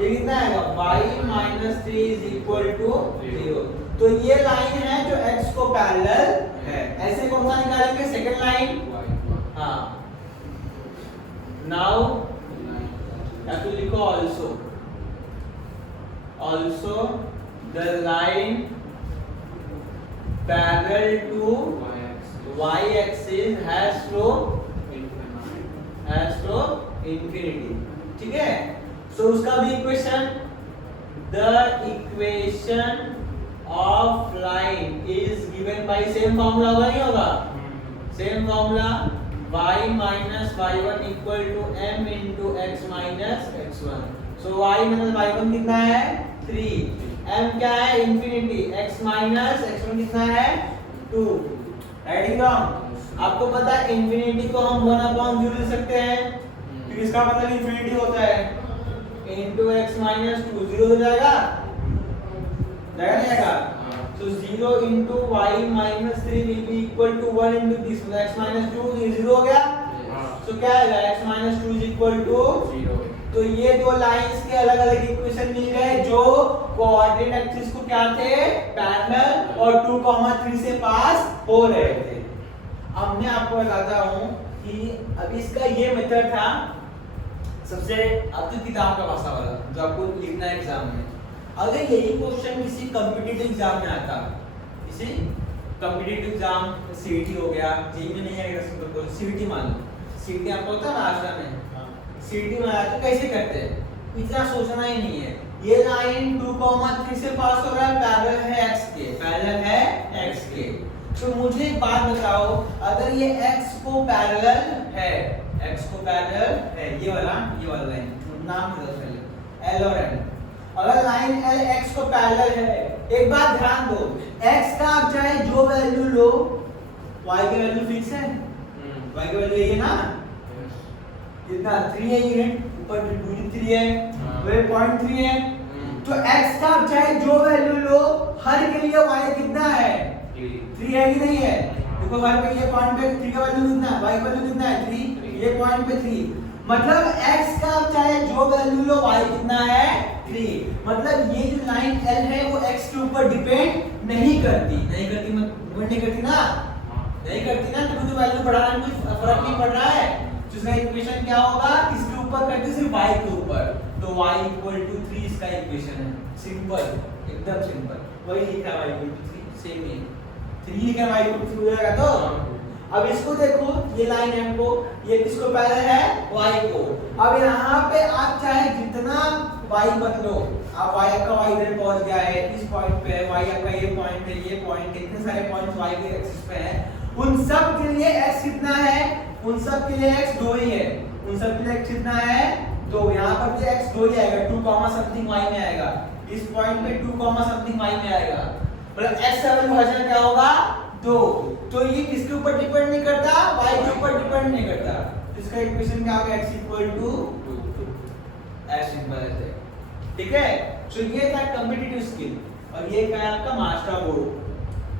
ये कितना आएगा y minus 3 is equal to 0। तो ये लाइन है जो x को पैरेलल है। ऐसे कौन सा निकालेंगे, सेकंड लाइन, हाँ। नाउ या तो लिखो also the line parallel to y axis has slope infinity, ठीक है? सो उसका भी equation, the equation of line is given by same formula होगा नहीं होगा, same formula y minus y1 equal to m into x minus x1। so y minus y1 कितना है 3, m क्या है इंफिनिटी, x minus x1 कितना है 2, right की रॉन्ग? आपको पता है इंफिनिटी को हम 1/0 लिख सकते हैं क्योंकि इसका मतलब इंफिनिटी होता है, into x minus 2 0 हो जाएगा, जाएगा नहीं जाएगा? So 0 into y minus 3 will be equal to 1 into this, so x minus 2 ये 0 हो गया। So क्या आएगा, x minus 2 is equal to 0। तो ये दो लाइंस के अलग अलग इक्वेशन मिल गए जो कोऑर्डिनेट एक्सिस को क्या थे, पैरेलल और 2,3 से पास हो रहे थे। अब मैं आपको बताता हूँ कि अभी इसका ये मेथड था सबसे अब तो किताब का भाषा वाला जो आपको लिखना है एग्जाम में। अगर यही क्वेश्चन किसी कॉम्पिटिटिव एग्जाम में आता, किसी कॉम्पिटिटिव एग्जाम सीईटी हो गया, जेईई में नहीं आएगा तो सीईटी मान लो, सीईटी आपको होता है राष्ट्र में, सीईटी में आया तो कैसे करते हैं, इतना सोचना ही नहीं है। ये लाइन 2,3 से पास हो रहा है, पैरेलल है x के, पैरेलल है x के। तो मुझे एक बात बताओ, अगर ये x को पैरेलल है, x को पैरेलल है, ये वाला लाइन नाम दे दो पहले l और n, अगर लाइन L x को पैरेलल है, एक बात ध्यान दो, x का आप चाहे जो वैल्यू लो, y की वैल्यू फिक्स है, y की वैल्यू यही है ना, कितना 3 है यूनिट, ऊपर 2 3 है, वे 0.3 है। तो x का आप चाहे जो वैल्यू लो, हर के लिए y कितना है 3 है कि नहीं है? देखो हर पे ये पॉइंट पे 3 का वैल्यू कितना है, y का वैल्यू कितना है 3, ये पॉइंट पे 3, मतलब x का आप चाहे जो वैल्यू लो, y कितना है 3। मतलब ये जो लाइन L है वो x के ऊपर डिपेंड नहीं करती ना, नहीं करती ना, तो मुझे वैल्यू बढ़ाने में कोई फर्क नहीं पड़ रहा है। तो इसका इक्वेशन क्या होगा, इसके ऊपर करते सिर्फ y के ऊपर, तो y इक्वल टू 3 इसका इक्वेशन है, सिंपल, एकदम सिंपल, वही लिखा है y इक्वल टू 3, सेम ही 3 लिखा है, y इक्वल टू 3 हो जाएगा। तो अब इसको देखो, ये लाइन m को, ये किसको पैरेलल है, y को। अब यहाँ पे आप चाहे जितना y बदलो, आप y का y इधर पहुंच गया है, इस पॉइंट पे है, y का ये पॉइंट है, ये पॉइंट, इतने सारे पॉइंट्स y के एक्सिस पे हैं, उन सब के लिए x कितना है, उन सब के लिए x 2 ही है, उन सब के लिए x कितना है 2, यहाँ पर भी x 2 ही आएगा, 2 समथिंग y में आएगा, इस पॉइंट पे 2 समथिंग y में आएगा, मतलब x का विभाजन क्या होगा 2। तो ये किसके ऊपर डिपेंड नहीं करता, y के ऊपर डिपेंड नहीं करता। तो इसका इक्वेशन क्या होगा, x इक्वल टू 2, ऐसे सिंपल है, ठीक है। तो ये था कॉम्पिटिटिव स्किल और ये क्या आपका मास्टर बोर्ड,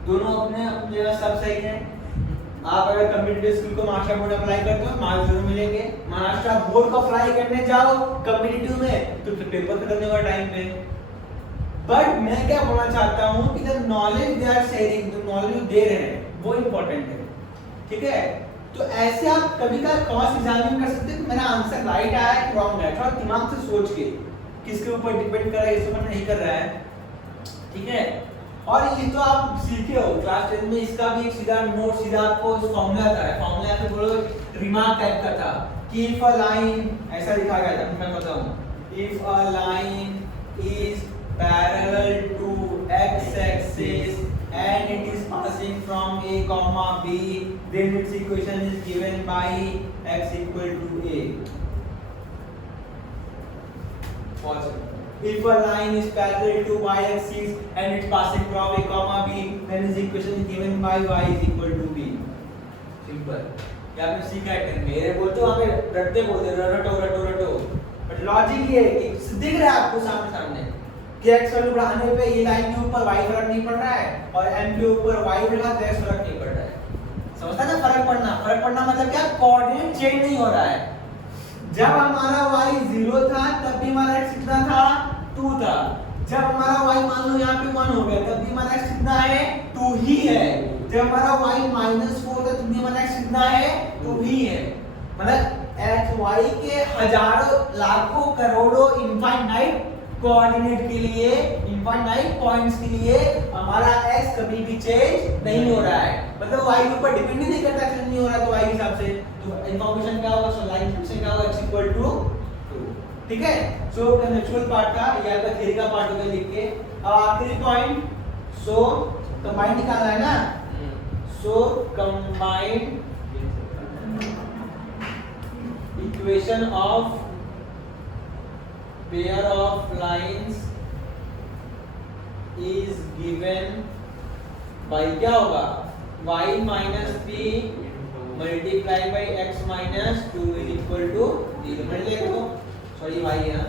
दोनों अपने अपनी जगह सब सही है। आप अगर कॉम्पिटिटिव स्किल को मास्टर बोर्ड अप्लाई करते हो, मार्क्स जरूर मिलेंगे। मास्टर बोर्ड को अप्लाई करने जाओ कॉम्पिटिटिव में तो पेपर खत्म होगा टाइम पे। बट मैं क्या बोलना चाहता हूँ कि the knowledge they are sharing, जो नॉलेज दे रहे हैं वो इम्पोर्टेंट है, ठीक है। तो ऐसे आप कभी का क्रॉस एग्जामिन कर सकते हैं, मेरा आंसर राइट आया है कि रॉन्ग है, थोड़ा दिमाग से सोच के किसके ऊपर डिपेंड कर रहा है, इस ऊपर नहीं कर रहा है, ठीक है। और ये तो आप सीखे हो क्लास 10 में, इसका भी एक सीधा नोट सीधा आपको फॉर्मूला था, फॉर्मूला तो बोलो रिमार्क टाइप का था कि if a line ऐसा लिखा गया था, मैं बताऊं, if a line is parallel to x axis and it is passing from a comma b, then its equation is given by x equal to a. Pause. If a line is parallel to y axis and it's passing from a comma b, then its equation is given by y is equal to b. Simple. ये आपने सीखा है, मेरे बोलते हो वहाँ पे रटते बोलते रटो, बट लॉजिक ये है कि दिख रहा है आपको सामने कि x वैल्यू बढ़ाने पे ये लाइन के ऊपर y फर्क नहीं पड़ रहा है और m के ऊपर y बढ़ा तो x फर्क नहीं पड़ रहा है। समझता है ना? फर्क पड़ना मतलब क्या? कोऑर्डिनेट चेंज नहीं हो रहा है। जब हमारा y 0 था तब भी हमारा x कितना था? 2 था। जब हमारा y मान लो यहाँ पे 1 हो गया तब भी हमारा x कितना है? 2 ही है। जब हमारा y -4 था तब भी हमारा x कितना है? 2 ही है। मतलब x y के हजारों लाखों करोड़ों इनफाइनाइट कोऑर्डिनेट के लिए, इनफाइनाइट पॉइंट्स के लिए हमारा x कभी भी चेंज नहीं हो रहा है। मतलब y के ऊपर डिपेंड नहीं करता, चेंज नहीं हो रहा तो y के हिसाब से तो इंफॉर्मेशन क्या होगा? सो लाइन फंक्शन क्या होगा? x equal to 2। ठीक है? सो कंसेप्चुअल पार्ट था, ये आपका थ्योरी का पार्ट हो गया लिख के। अब आखिरी पॉइंट, सो कंबाइन निकालना है ना? So combined equation of pair of lines is given by क्या होगा? y minus p multiplied by x minus 2 is equal to 0। मैं लिख दो, सॉरी y है,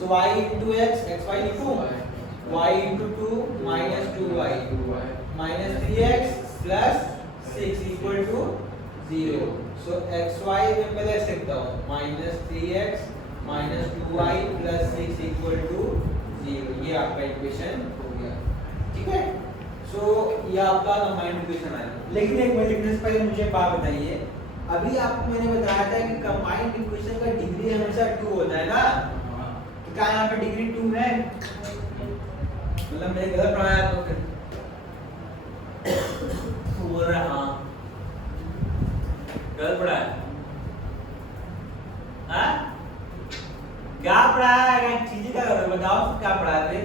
so y into x, xy लिखूं, y into 2 minus 2y minus 3x plus 6 equal to 0। so xy में पहले लिखता हूँ minus 3x minus 2y plus 6 equal to 0। ये आपका इक्वेशन हो गया। ठीक है? सो ये आपका कंबाइंड इक्वेशन आया। लेकिन एक मिनट लिखने से पहले मुझे एक बात बताइए, अभी आपको मैंने बताया था कि कंबाइंड इक्वेशन का डिग्री हमेशा 2 होता है ना? तो क्या यहाँ पे डिग्री 2 है? मतलब मैंने गलत पढ़ाया तो फिर बोल रहा, हाँ गलत पढ़ाया? हाँ क्या पढ़ाया है? चीजें क्या कर बताओ, क्या पढ़ाया थे?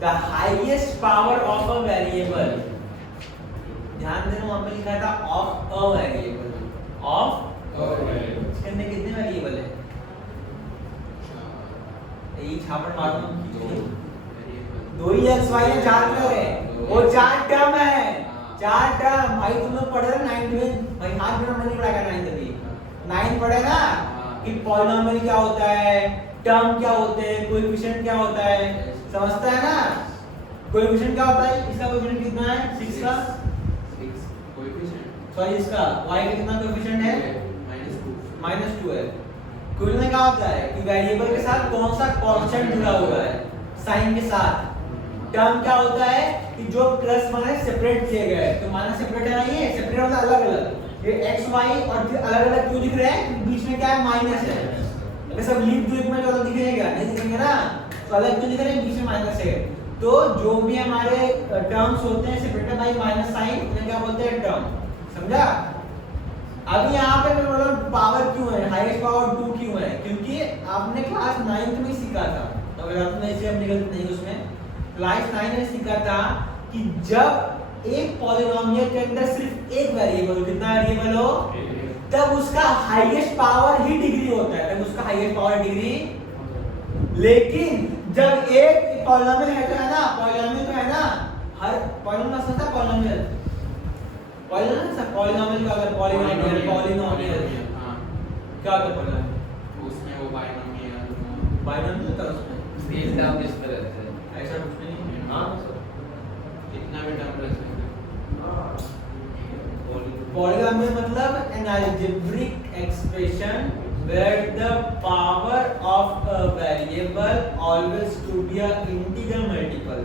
The highest power of a variable, ध्यान देना वहां पे लिखा था ऑफ अ वेरिएबल, ऑफ इसके अंदर कितने वेरिएबल है? ये छापड़ मारो, 2 ही x y है, 4 है, वो 4 टर्म है, 4 टर्म। भाई तुम लोग पढ़े ना 9th में, भाई हाथ में नहीं पढ़ा कर 9th अभी 9 पढ़े ना कि पॉलिनोमियल क्या होता है, टर्म क्या होते हैं, कोएफिशिएंट क्या होता है, समझता है ना? कोएफिशिएंट क्या होता है? इसका कोएफिशिएंट कितना है? 6 का 6 कोएफिशिएंट, सॉरी इसका y का कितना कोएफिशिएंट है? -2 है। कोएफिशिएंट क्या होता है कि वेरिएबल के साथ कौन सा कांस्टेंट जुड़ा हुआ है, साइन के साथ। टर्म क्या होता है कि जो प्लस माइनस सेपरेट किए गए, तो माइनस सेपरेट है ना, ये सेपरेट मतलब अलग-अलग, ये x y और फिर अलग-अलग क्यों दिख रहे हैं? बीच में क्या है? माइनस है। अगर सब लीप ग्रुप में तो अलग दिखेगा नहीं, दिखेंगे ना? तो अलग क्यों दिख रहे हैं? बीच में माइनस है। तो जो भी हमारे टर्म्स होते हैं सेपरेटेड बाय माइनस साइन, उन्हें क्या बोलते हैं? टर्म। समझा? अब यहाँ पे मैं बोल रहा हूँ पावर क्यों है, हाईएस्ट पावर 2 क्यों है? क्योंकि आपने क्लास 9th में सीखा था, तो अगर आपने इसे हम निकल नहीं उसमें क्लास 9 में सीखा था कि जब एक पॉलिनोमियल के अंदर सिर्फ एक वेरिएबल, कितना वेरिएबल हो, तब उसका हाईएस्ट पावर ही डिग्री होता है, तब उसका हाईएस्ट पावर डिग्री। लेकिन जब एक पॉलिनोमियल है तो है ना, पॉलिनोमियल तो है ना, हर पॉलिनोमियल समझता, पॉलिनोमियल सब पॉलिनोमियल का अगर पॉलिनोमियल हां क्या होता है? पॉलिनोमियल उसमें वो बाइनोमियल था उसमें स्पेस का किस तरह से ऐसा कुछ नहीं। हां कितना भी टर्म रख सकते पॉलीनोमियल मतलब an algebraic expression where the power of a variable always to be a integer multiple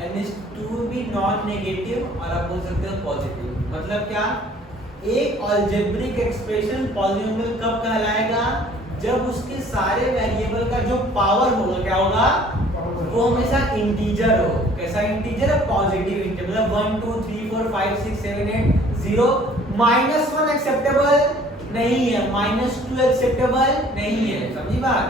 and is to be non-negative, और आप बोल सकते हो पॉजिटिव। मतलब क्या? एक algebraic expression पॉलीनोमियल कब कहलाएगा? जब उसके सारे वेरिएबल का जो पावर होगा क्या होगा? वो हमेशा इंटीजर हो। कैसा इंटीजर है? पॉजिटिव इंटीजर, मतलब 1 2 3 4 5 6 7 8 0। -1 एक्सेप्टेबल नहीं है, -2 एक्सेप्टेबल नहीं है, समझी बात?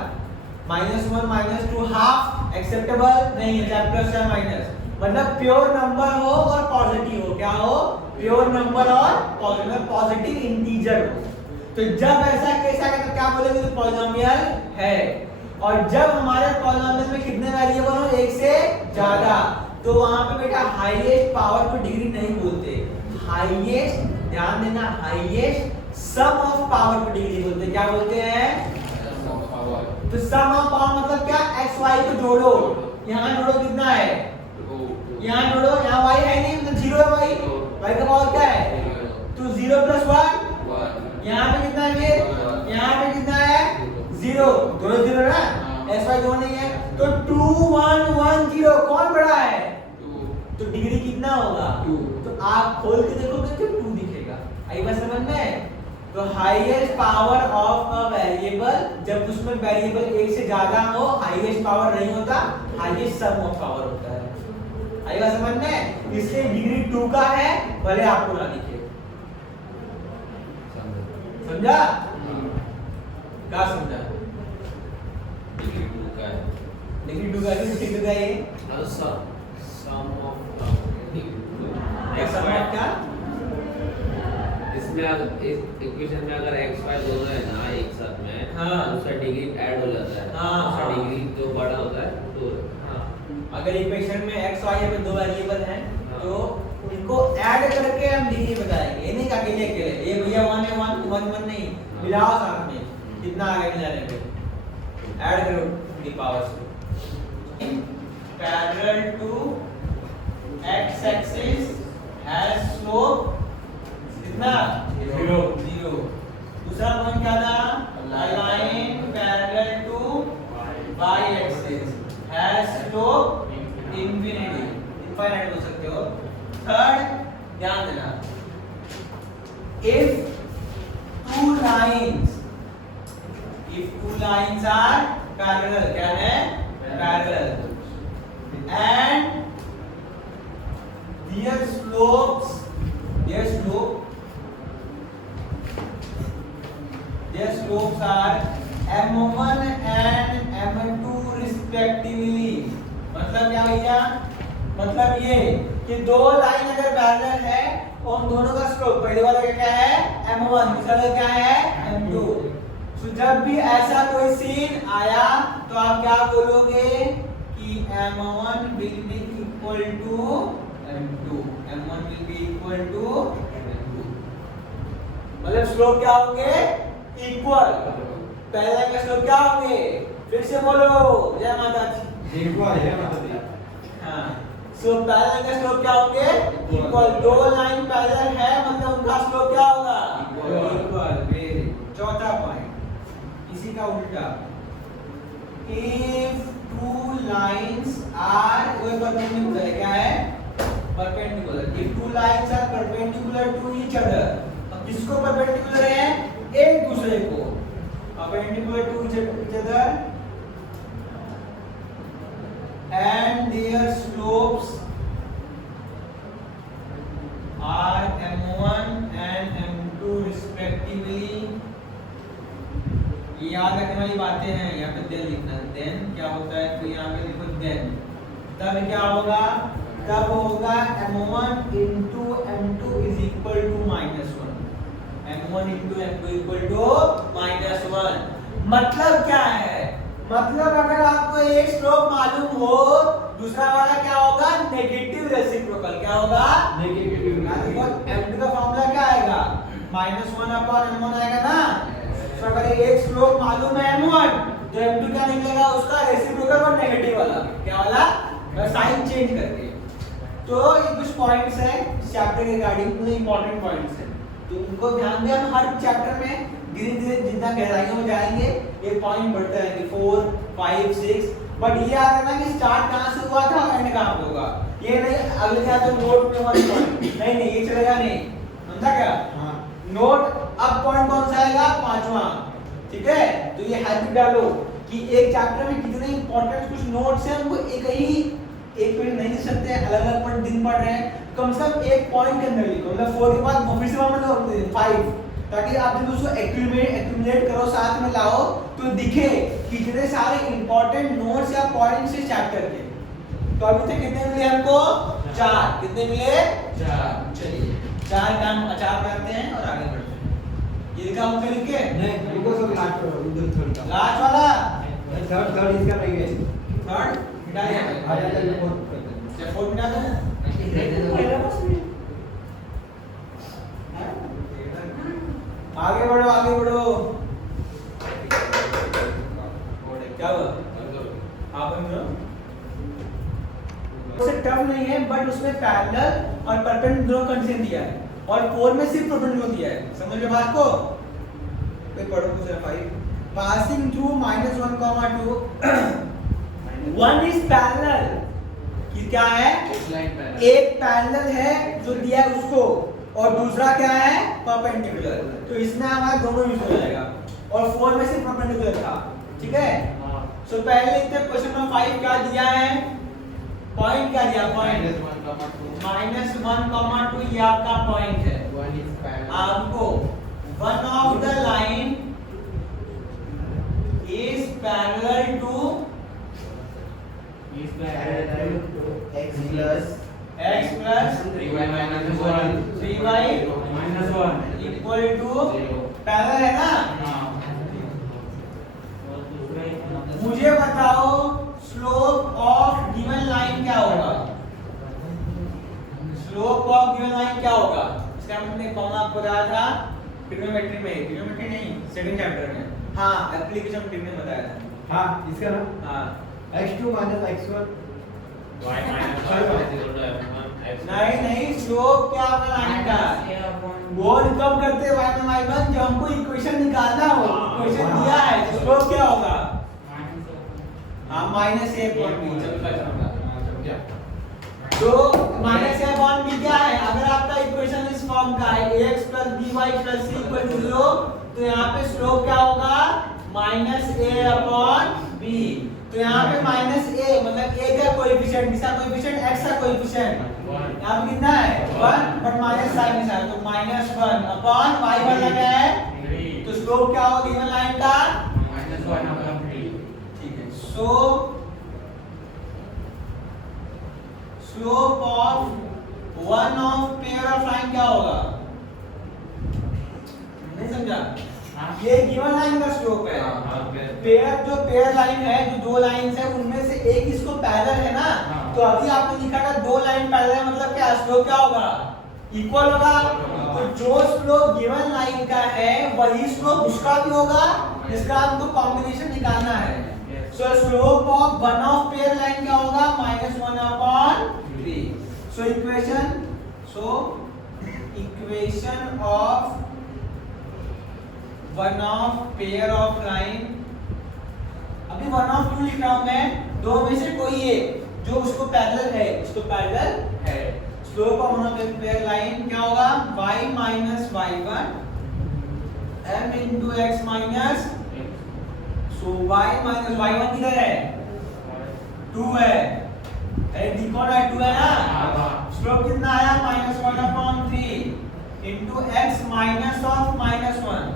-1 -2 हाफ एक्सेप्टेबल नहीं है, चाहे प्लस चाहे माइनस, मतलब प्योर नंबर हो और पॉजिटिव हो। क्या हो? प्योर नंबर और पॉजिटिव इंटीजर हो। तो जब ऐसा केस आएगा तो क्या बोलेंगे? तो पॉलिनोमियल है। और जब हमारे पॉलिनोमियल में कितने वेरिएबल हो? एक से ज्यादा, तो वहां पे बेटा हाईएस्ट पावर को डिग्री नहीं बोलते, हाईएस्ट, ध्यान देना, हाईएस्ट सम ऑफ पावर को डिग्री बोलते हैं। क्या बोलते हैं? तो सम ऑफ पावर मतलब क्या? एक्स वाई को जोड़ो, यहाँ जोड़ो, कितना है? यहाँ जोड़ो, यहाँ y है नहीं, मतलब 0 है y का पावर क्या है? तो 0 + 1, यहाँ पे कितना है फिर? यहाँ पे कितना है? 0, दोनों 0 ना, x y दोनों नहीं है, तो 2 1 1 0, कौन बड़ा है? तो डिग्री कितना होगा? 2। तो आप खोल के देखोगे तो 2 दिखेगा। आई बात समझ में? तो highest power of a variable, जब उसमें वेरिएबल एक से ज्यादा हो, हाईएस्ट पावर नहीं होता, हाईएस्ट सम ऑफ पावर होता है। आई बात समझ में? इसलिए डिग्री 2 का है, भले आपको ना दिखे। समझा? क्या समझा? डिग्री 2 का है। डिग्री 2 का है, डिग्री 2 का है ये सम ऑफ सम ऑफ क्या? इसमें अगर इस इक्वेशन में अगर x y दोनों है ना एक साथ में, हाँ, तो उसका डिग्री ऐड हो जाता है। हाँ, उसका हाँ। डिग्री जो बड़ा होता है तो अगर इक्वेशन में x y में दो वेरिएबल हैं, हाँ। तो उनको ऐड करके हम डिग्री बताएंगे। ये नहीं अकेले अकेले, ये भैया 1 है 1 1 1 नहीं, मिलाओ साथ में, कितना आगे मिलाने पे ऐड करो दी पावर्स को। Parallel to x axis has slope कितना? 0। दूसरा पॉइंट क्या था? Line parallel to y axis has slope infinity, infinite बोल सकते हो। थर्ड, ध्यान देना, if two lines are parallel, क्या है? Parallel, and their slopes are m1 and m2 respectively। मतलब क्या भैया? मतलब ये कि दो लाइन अगर पैरेलल है और उन दोनों का स्लोप, पहले वाला का क्या है? m1, दूसरा का क्या है? m2। तो जब भी ऐसा कोई सीन आया तो आप क्या बोलोगे कि m1 will be equal to m2, m1 will be equal to m2, मतलब स्लोप क्या होंगे? इक्वल। पहले लाइन का स्लोप क्या होंगे? फिर से बोलो, जय माता दी। इक्वल है मतलब। हाँ, सो पैरेलल का स्लोप क्या होंगे? इक्वल। दो लाइन पैरेलल है मतलब उनका स्लोप क्या होगा? इक्वल। वेरी। चौथा पॉइंट इसी का उल्टा, if two lines are perpendicular, क्या है? Perpendicular. If two lines are perpendicular to each other, अब किसको परपेंडिकुलर है? एक दूसरे को। Perpendicular to each other and their slopes are m1 and m2 respectively। ये याद रखने वाली बातें हैं, यहाँ पे देन लिखना है। देन क्या होता है? तो यहाँ पे लिखो देन, तब क्या होगा? तब होगा m1 into m2 is equal to -1, m1 into m2 equal to -1। मतलब क्या है? मतलब अगर आपको एक स्लोप मालूम हो, दूसरा वाला क्या होगा? Negative reciprocal. क्या होगा? नेगेटिव। देखो m2 का फॉर्मूला क्या आएगा? -1/m1 आएगा ना। तो अगर एक स्लोप मालूम है m1, तो m2 क्या निकलेगा? उसका रेसिप्रोकल और नेगेटिव वाला। क्या वाला? साइन चेंज करके। तो ये कुछ पॉइंट्स हैं इस चैप्टर के रिगार्डिंग, कुछ इंपॉर्टेंट पॉइंट्स हैं, तो उनको ध्यान दें। हम हर चैप्टर में धीरे धीरे जितना गहराइयों में जाएंगे ये पॉइंट बढ़ता है कि 4 5 6, बट ये याद रखना कि स्टार्ट कहां से हुआ था और एंड कहां पे होगा। ये नहीं अगले क्या तो नोट में 1 पॉइंट नहीं नहीं, ये चलेगा नहीं, समझा क्या? हाँ। नोट अब पॉइंट कौन सा आएगा? 5वां। ठीक है, तो ये हैबिट डालो कि एक चैप्टर में कितने इंपॉर्टेंट कुछ नोट्स हैं वो एक पॉइंट नहीं लिख सकते हैं, अलग अलग पॉइंट दिन पढ़ रहे हैं, कम से कम एक पॉइंट के अंदर लिखो, मतलब 4 के बाद फिर से वहां मतलब 5, ताकि आप जब उसको एक्यूमुलेट करो साथ में लाओ तो दिखे कितने सारे इंपॉर्टेंट नोट्स या पॉइंट्स है चैप्टर के। तो अभी तक कितने मिले हमको? 4। कितने मिले? 4। चलिए 4 काम 4 करते हैं और आगे बढ़ते हैं। ये काम कर के नहीं रुको सब लास्ट उधर थोड़ी का लास्ट वाला थर्ड इसका रह गया थर्ड मिटा दिया आ जाता है फोर्थ करते हैं क्या फोर्थ मिटा दो? आगे बढ़ो आगे बढ़ो। क्या हुआ? आप उससे टफ नहीं है बट उसमें पैरेलल और परपेंडिकुलर कंडीशन दिया है और 4 में सिर्फ परपेंडिकुलर दिया है। समझ लो बात को? कोई पढ़ो कुछ 5 पासिंग थ्रू -1, 2 1 इज पैरेलल कि क्या है? एक पैरेलल है जो दिया है उसको और दूसरा क्या है? परपेंडिकुलर। तो इसमें हमारा दोनों यूज हो जाएगा और 4 में सिर्फ परपेंडिकुलर था। ठीक है? सो पहले लिखते हैं क्वेश्चन नंबर 5 क्या दिया है? पॉइंट क्या दिया? पॉइंट -1, 2 ये आपका पॉइंट है। आपको one of the line is parallel to x plus 3y minus 1 3y minus 1 equal to parallel है ना? मुझे बताओ स्लोप ऑफ गिवन लाइन क्या होगा? स्लोप ऑफ गिवन लाइन क्या होगा? इसका हमने फॉर्मूला आपको बताया था ट्रिग्नोमेट्री में, ट्रिग्नोमेट्री नहीं सेकंड चैप्टर में। हाँ एप्लीकेशन ट्रिग्नो में बताया था। हाँ इसका ना हाँ x2 minus x1 y minus 1 0 to f1 नहीं स्लोप क्या होगा लाइन का? वो कब करते हैं y में y1 जब हमको इक्वेशन निकालना हो, इक्वेशन दिया है तो स्लोप क्या होगा? हाँ माइनस a अपॉन b। तो माइनस a अपॉन b क्या है? अगर आपका इक्वेशन इस फॉर्म का है ax plus by plus c equal to 0 तो यहाँ पे स्लोप क्या होगा? Minus a upon b। तो यहाँ पे माइनस a मतलब a का कोएफिशिएंट, इसका कोएफिशिएंट x का कोएफिशिएंट यहाँ पे कितना है? 1 बट माइनस साइन के साथ, तो -1 अपॉन y वाला क्या है? तो स्लोप क्या होगा गिवन लाइन का? -1/3। ठीक है। सो slope of one of pair of line क्या होगा? नहीं समझा? ये गिवन लाइन का स्लोप है। पेयर जो पेयर लाइन है, जो दो लाइंस है उनमें से एक इसको पैरेलल है ना, तो अभी आपने लिखा था दो लाइन पैरेलल मतलब क्या? स्लोप क्या होगा? इक्वल होगा। तो जो स्लोप गिवन लाइन का है वही स्लोप उसका भी होगा, जिसका हमको कॉम्बिनेशन निकालना है। सो slope of one of pair line क्या होगा? -1/3। So equation of one of pair of line, अभी वन ऑफ क्यों लिख रहा हूं मैं? दो में से कोई एक जो उसको पैरेलल है, उसको पैरेलल है। Slope of one of pair line क्या होगा? y minus y1 m into x minus, so y minus y1 किधर है? 2 है। अरे डिकोड है 2 है ना? स्लोप कितना आया? -1/3 into x minus of -1,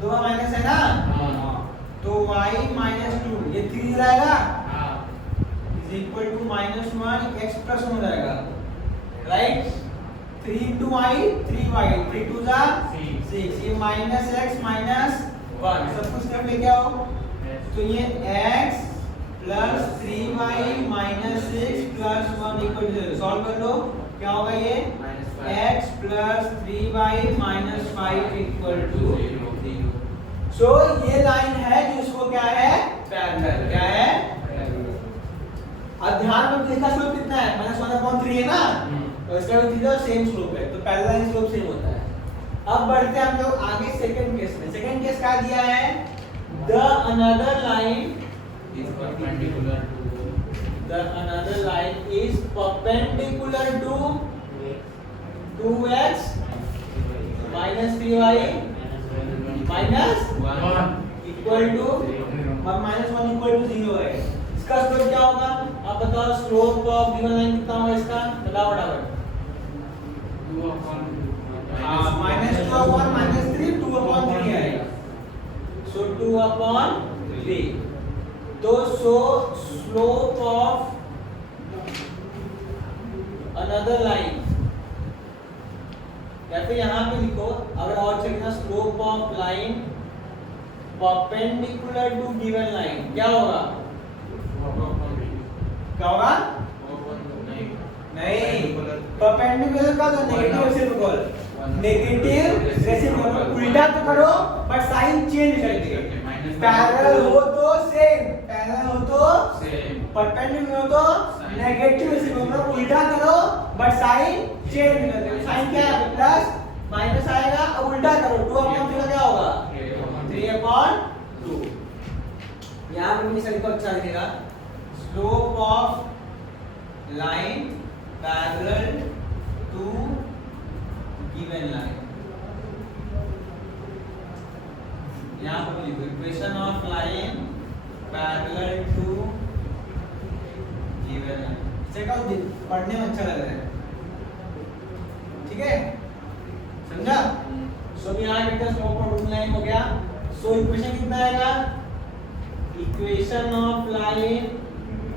दो का माइनस है ना? तो y -2 ये 3 रहेगा is equal to -1 x plus 1 हो जाएगा, राइट? 3 into y 3y 3 2 जा 6, ये -x -1 सब कुछ कर लेके आओ। तो ये x plus 3y -6 plus 1 equal to 0 solve कर लो। क्या होगा ये? x plus 3y -5 equal to 0। So ये लाइन है जिसको क्या है? पैरेलल। क्या है? अब ध्यान में देखा स्लोप कितना है? -1/3 है ना, तो इसका भी सीधा सेम स्लोप है, तो पैरेलल लाइन स्लोप सेम होता है। अब बढ़ते हैं हम लोग आगे सेकंड केस में। सेकंड केस क्या दिया है? The another line is perpendicular to the another line is perpendicular to 2x minus 3y minus 1 equal to -1 equal to 0 है। इसका स्लोप क्या होगा? आप बताओ स्लोप ऑफ गिवन लाइन कितना होगा इसका? बताओ फटाफट। 2 upon -2 upon -3 2 upon 3 आएगा। सो 2 upon 3। तो स्लोप ऑफ अनदर लाइन, या फिर यहाँ पे लिखो अगर और चलना, slope of line perpendicular to given line क्या होगा? क्या होगा? नहीं, परपेंडिकुलर का तो नेगेटिव रेसिप्रोकल, नेगेटिव रेसिप्रोकल उल्टा तो करो बट साइन चेंज करके। पैरेलल हो तो सेम, पैरेलल हो तो सेम, परपेंडिकुलर हो तो नेगेटिव रेसिप्रोकल, उल्टा करो बट साइन चेंज कर दो। साइन क्या है? प्लस माइनस आएगा, अब उल्टा करो 2 अपॉन 3 क्या होगा? 3 अपॉन 2। यहां पे भी लिखो, अच्छा लिखेगा slope of line parallel to given line. यहां पर लिखो equation of line parallel to given line. इसे का पढ़ने में अच्छा लग रहा है, ठीक है, समझा? सो यहां कितना स्लोप ऑफ गिवन लाइन हो गया। सो इक्वेशन कितना आएगा? Equation of line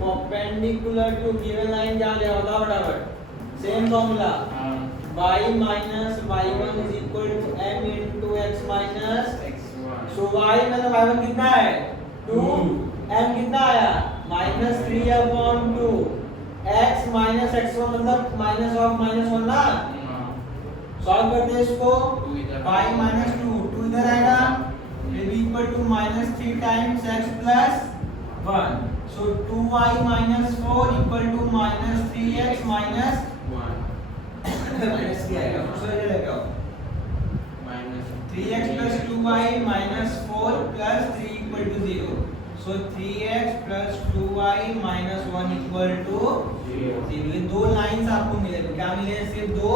perpendicular to given line क्या हो जाएगा? बताओ फटाफट। Same formula, y minus y1 is equal to m into x minus x1। so y मतलब y1 कितना है? 2, m कितना आया? -3 upon 2, x minus x1 मतलब minus of -1 ना। सॉल्व करते हैं इसको, y minus 2 इधर आएगा, will be equal to -3 times x plus 1, so 2y minus 4 equal to -3x minus minus क्या आएगा? दूसरा ये लगाओ, -3x plus 2y minus 4 plus 3 equal to 0, so 3x plus 2y minus 1 equal to 0। ये दो lines आपको मिलेंगे, क्या मिले? सिर्फ दो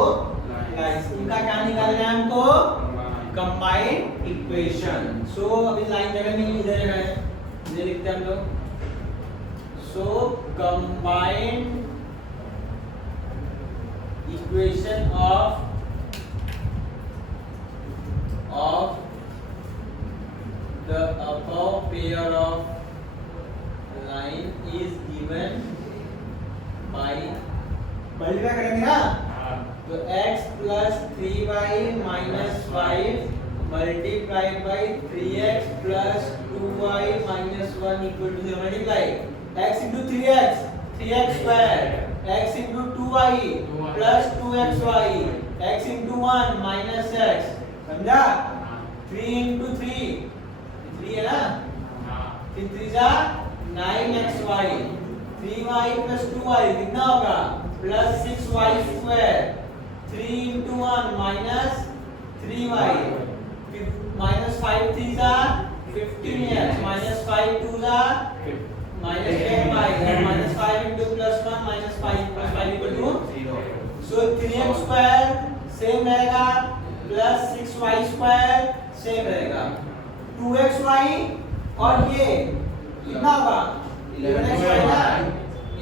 लाइंस, इनका क्या निकालना है हमको? Combined equation. सो अभी लाइन जगह नहीं, इधर जगह है, इधर लिखते हैं हम लोग। सो combined equation of the above pair of line is given by, multiply करेंगे ना, तो x plus 3y minus 5 multiplied by 3x plus 2y minus 1 equal to 0। Multiply x into 3x 3x square, x into 2y plus 2xy, x into 1 minus x, समझा? 3 into 3 3 है ना, फिर 3 जा 9xy, 3y plus 2y कितना होगा? plus 6y square, 3 into 1 minus 3y, फिर minus 5 3 जा 15x, minus 5 2 जा minus 10y, minus 5 into plus 1 minus 5 plus 5 equal to 0। so 3x square same रहेगा plus 6y square सेम रहेगा, 2xy और ये कितना होगा? 11xy ना,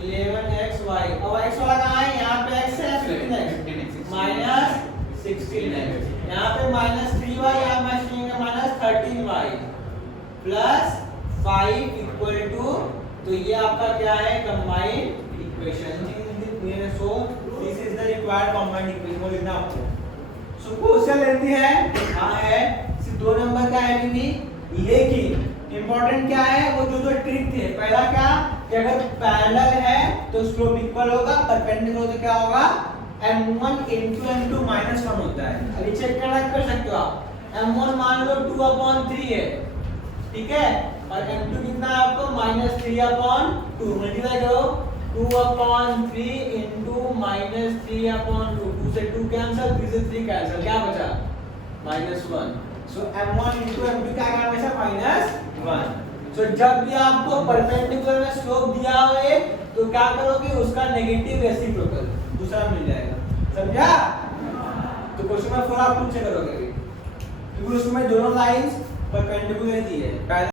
11xy। अब x वाला कहाँ है? यहाँ पे x है 15x minus 16x, यहाँ पे minus 3y, यहाँ minus 13y plus 5 equal to, तो ये आपका क्या है? Combined equation. So this is the required combined equation, लिखना आपको। सो क्वेश्चन लेती है, हाँ है, सिर्फ 2 नंबर का है भी, लेकिन इंपॉर्टेंट क्या है? वो जो ट्रिक थे, पहला क्या कि अगर पैरेलल है तो स्लोप इक्वल होगा, परपेंडिकुलर तो क्या होगा? m1 into m2 minus 1 होता है। अभी चेक कर सकते हो आप, m1 मान लो 2/3 है, ठीक है, और m2 कितना है आपको? -3/2। मल्टीप्लाई करो, 2/3 into -3/2, 2 से 2 कैंसिल, 3 से 3 कैंसिल, क्या बचा? -1। सो m1 into m2 क्या हमेशा -1। सो जब भी आपको परपेंडिकुलर में स्लोप दिया हो तो क्या करोगे? उसका नेगेटिव रेसिप्रोकल दूसरा मिल जाएगा, समझा? तो क्वेश्चन नंबर 4 आप खुद से करोगे, क्योंकि उसमें दोनों लाइंस परपेंडिकुलर दी है।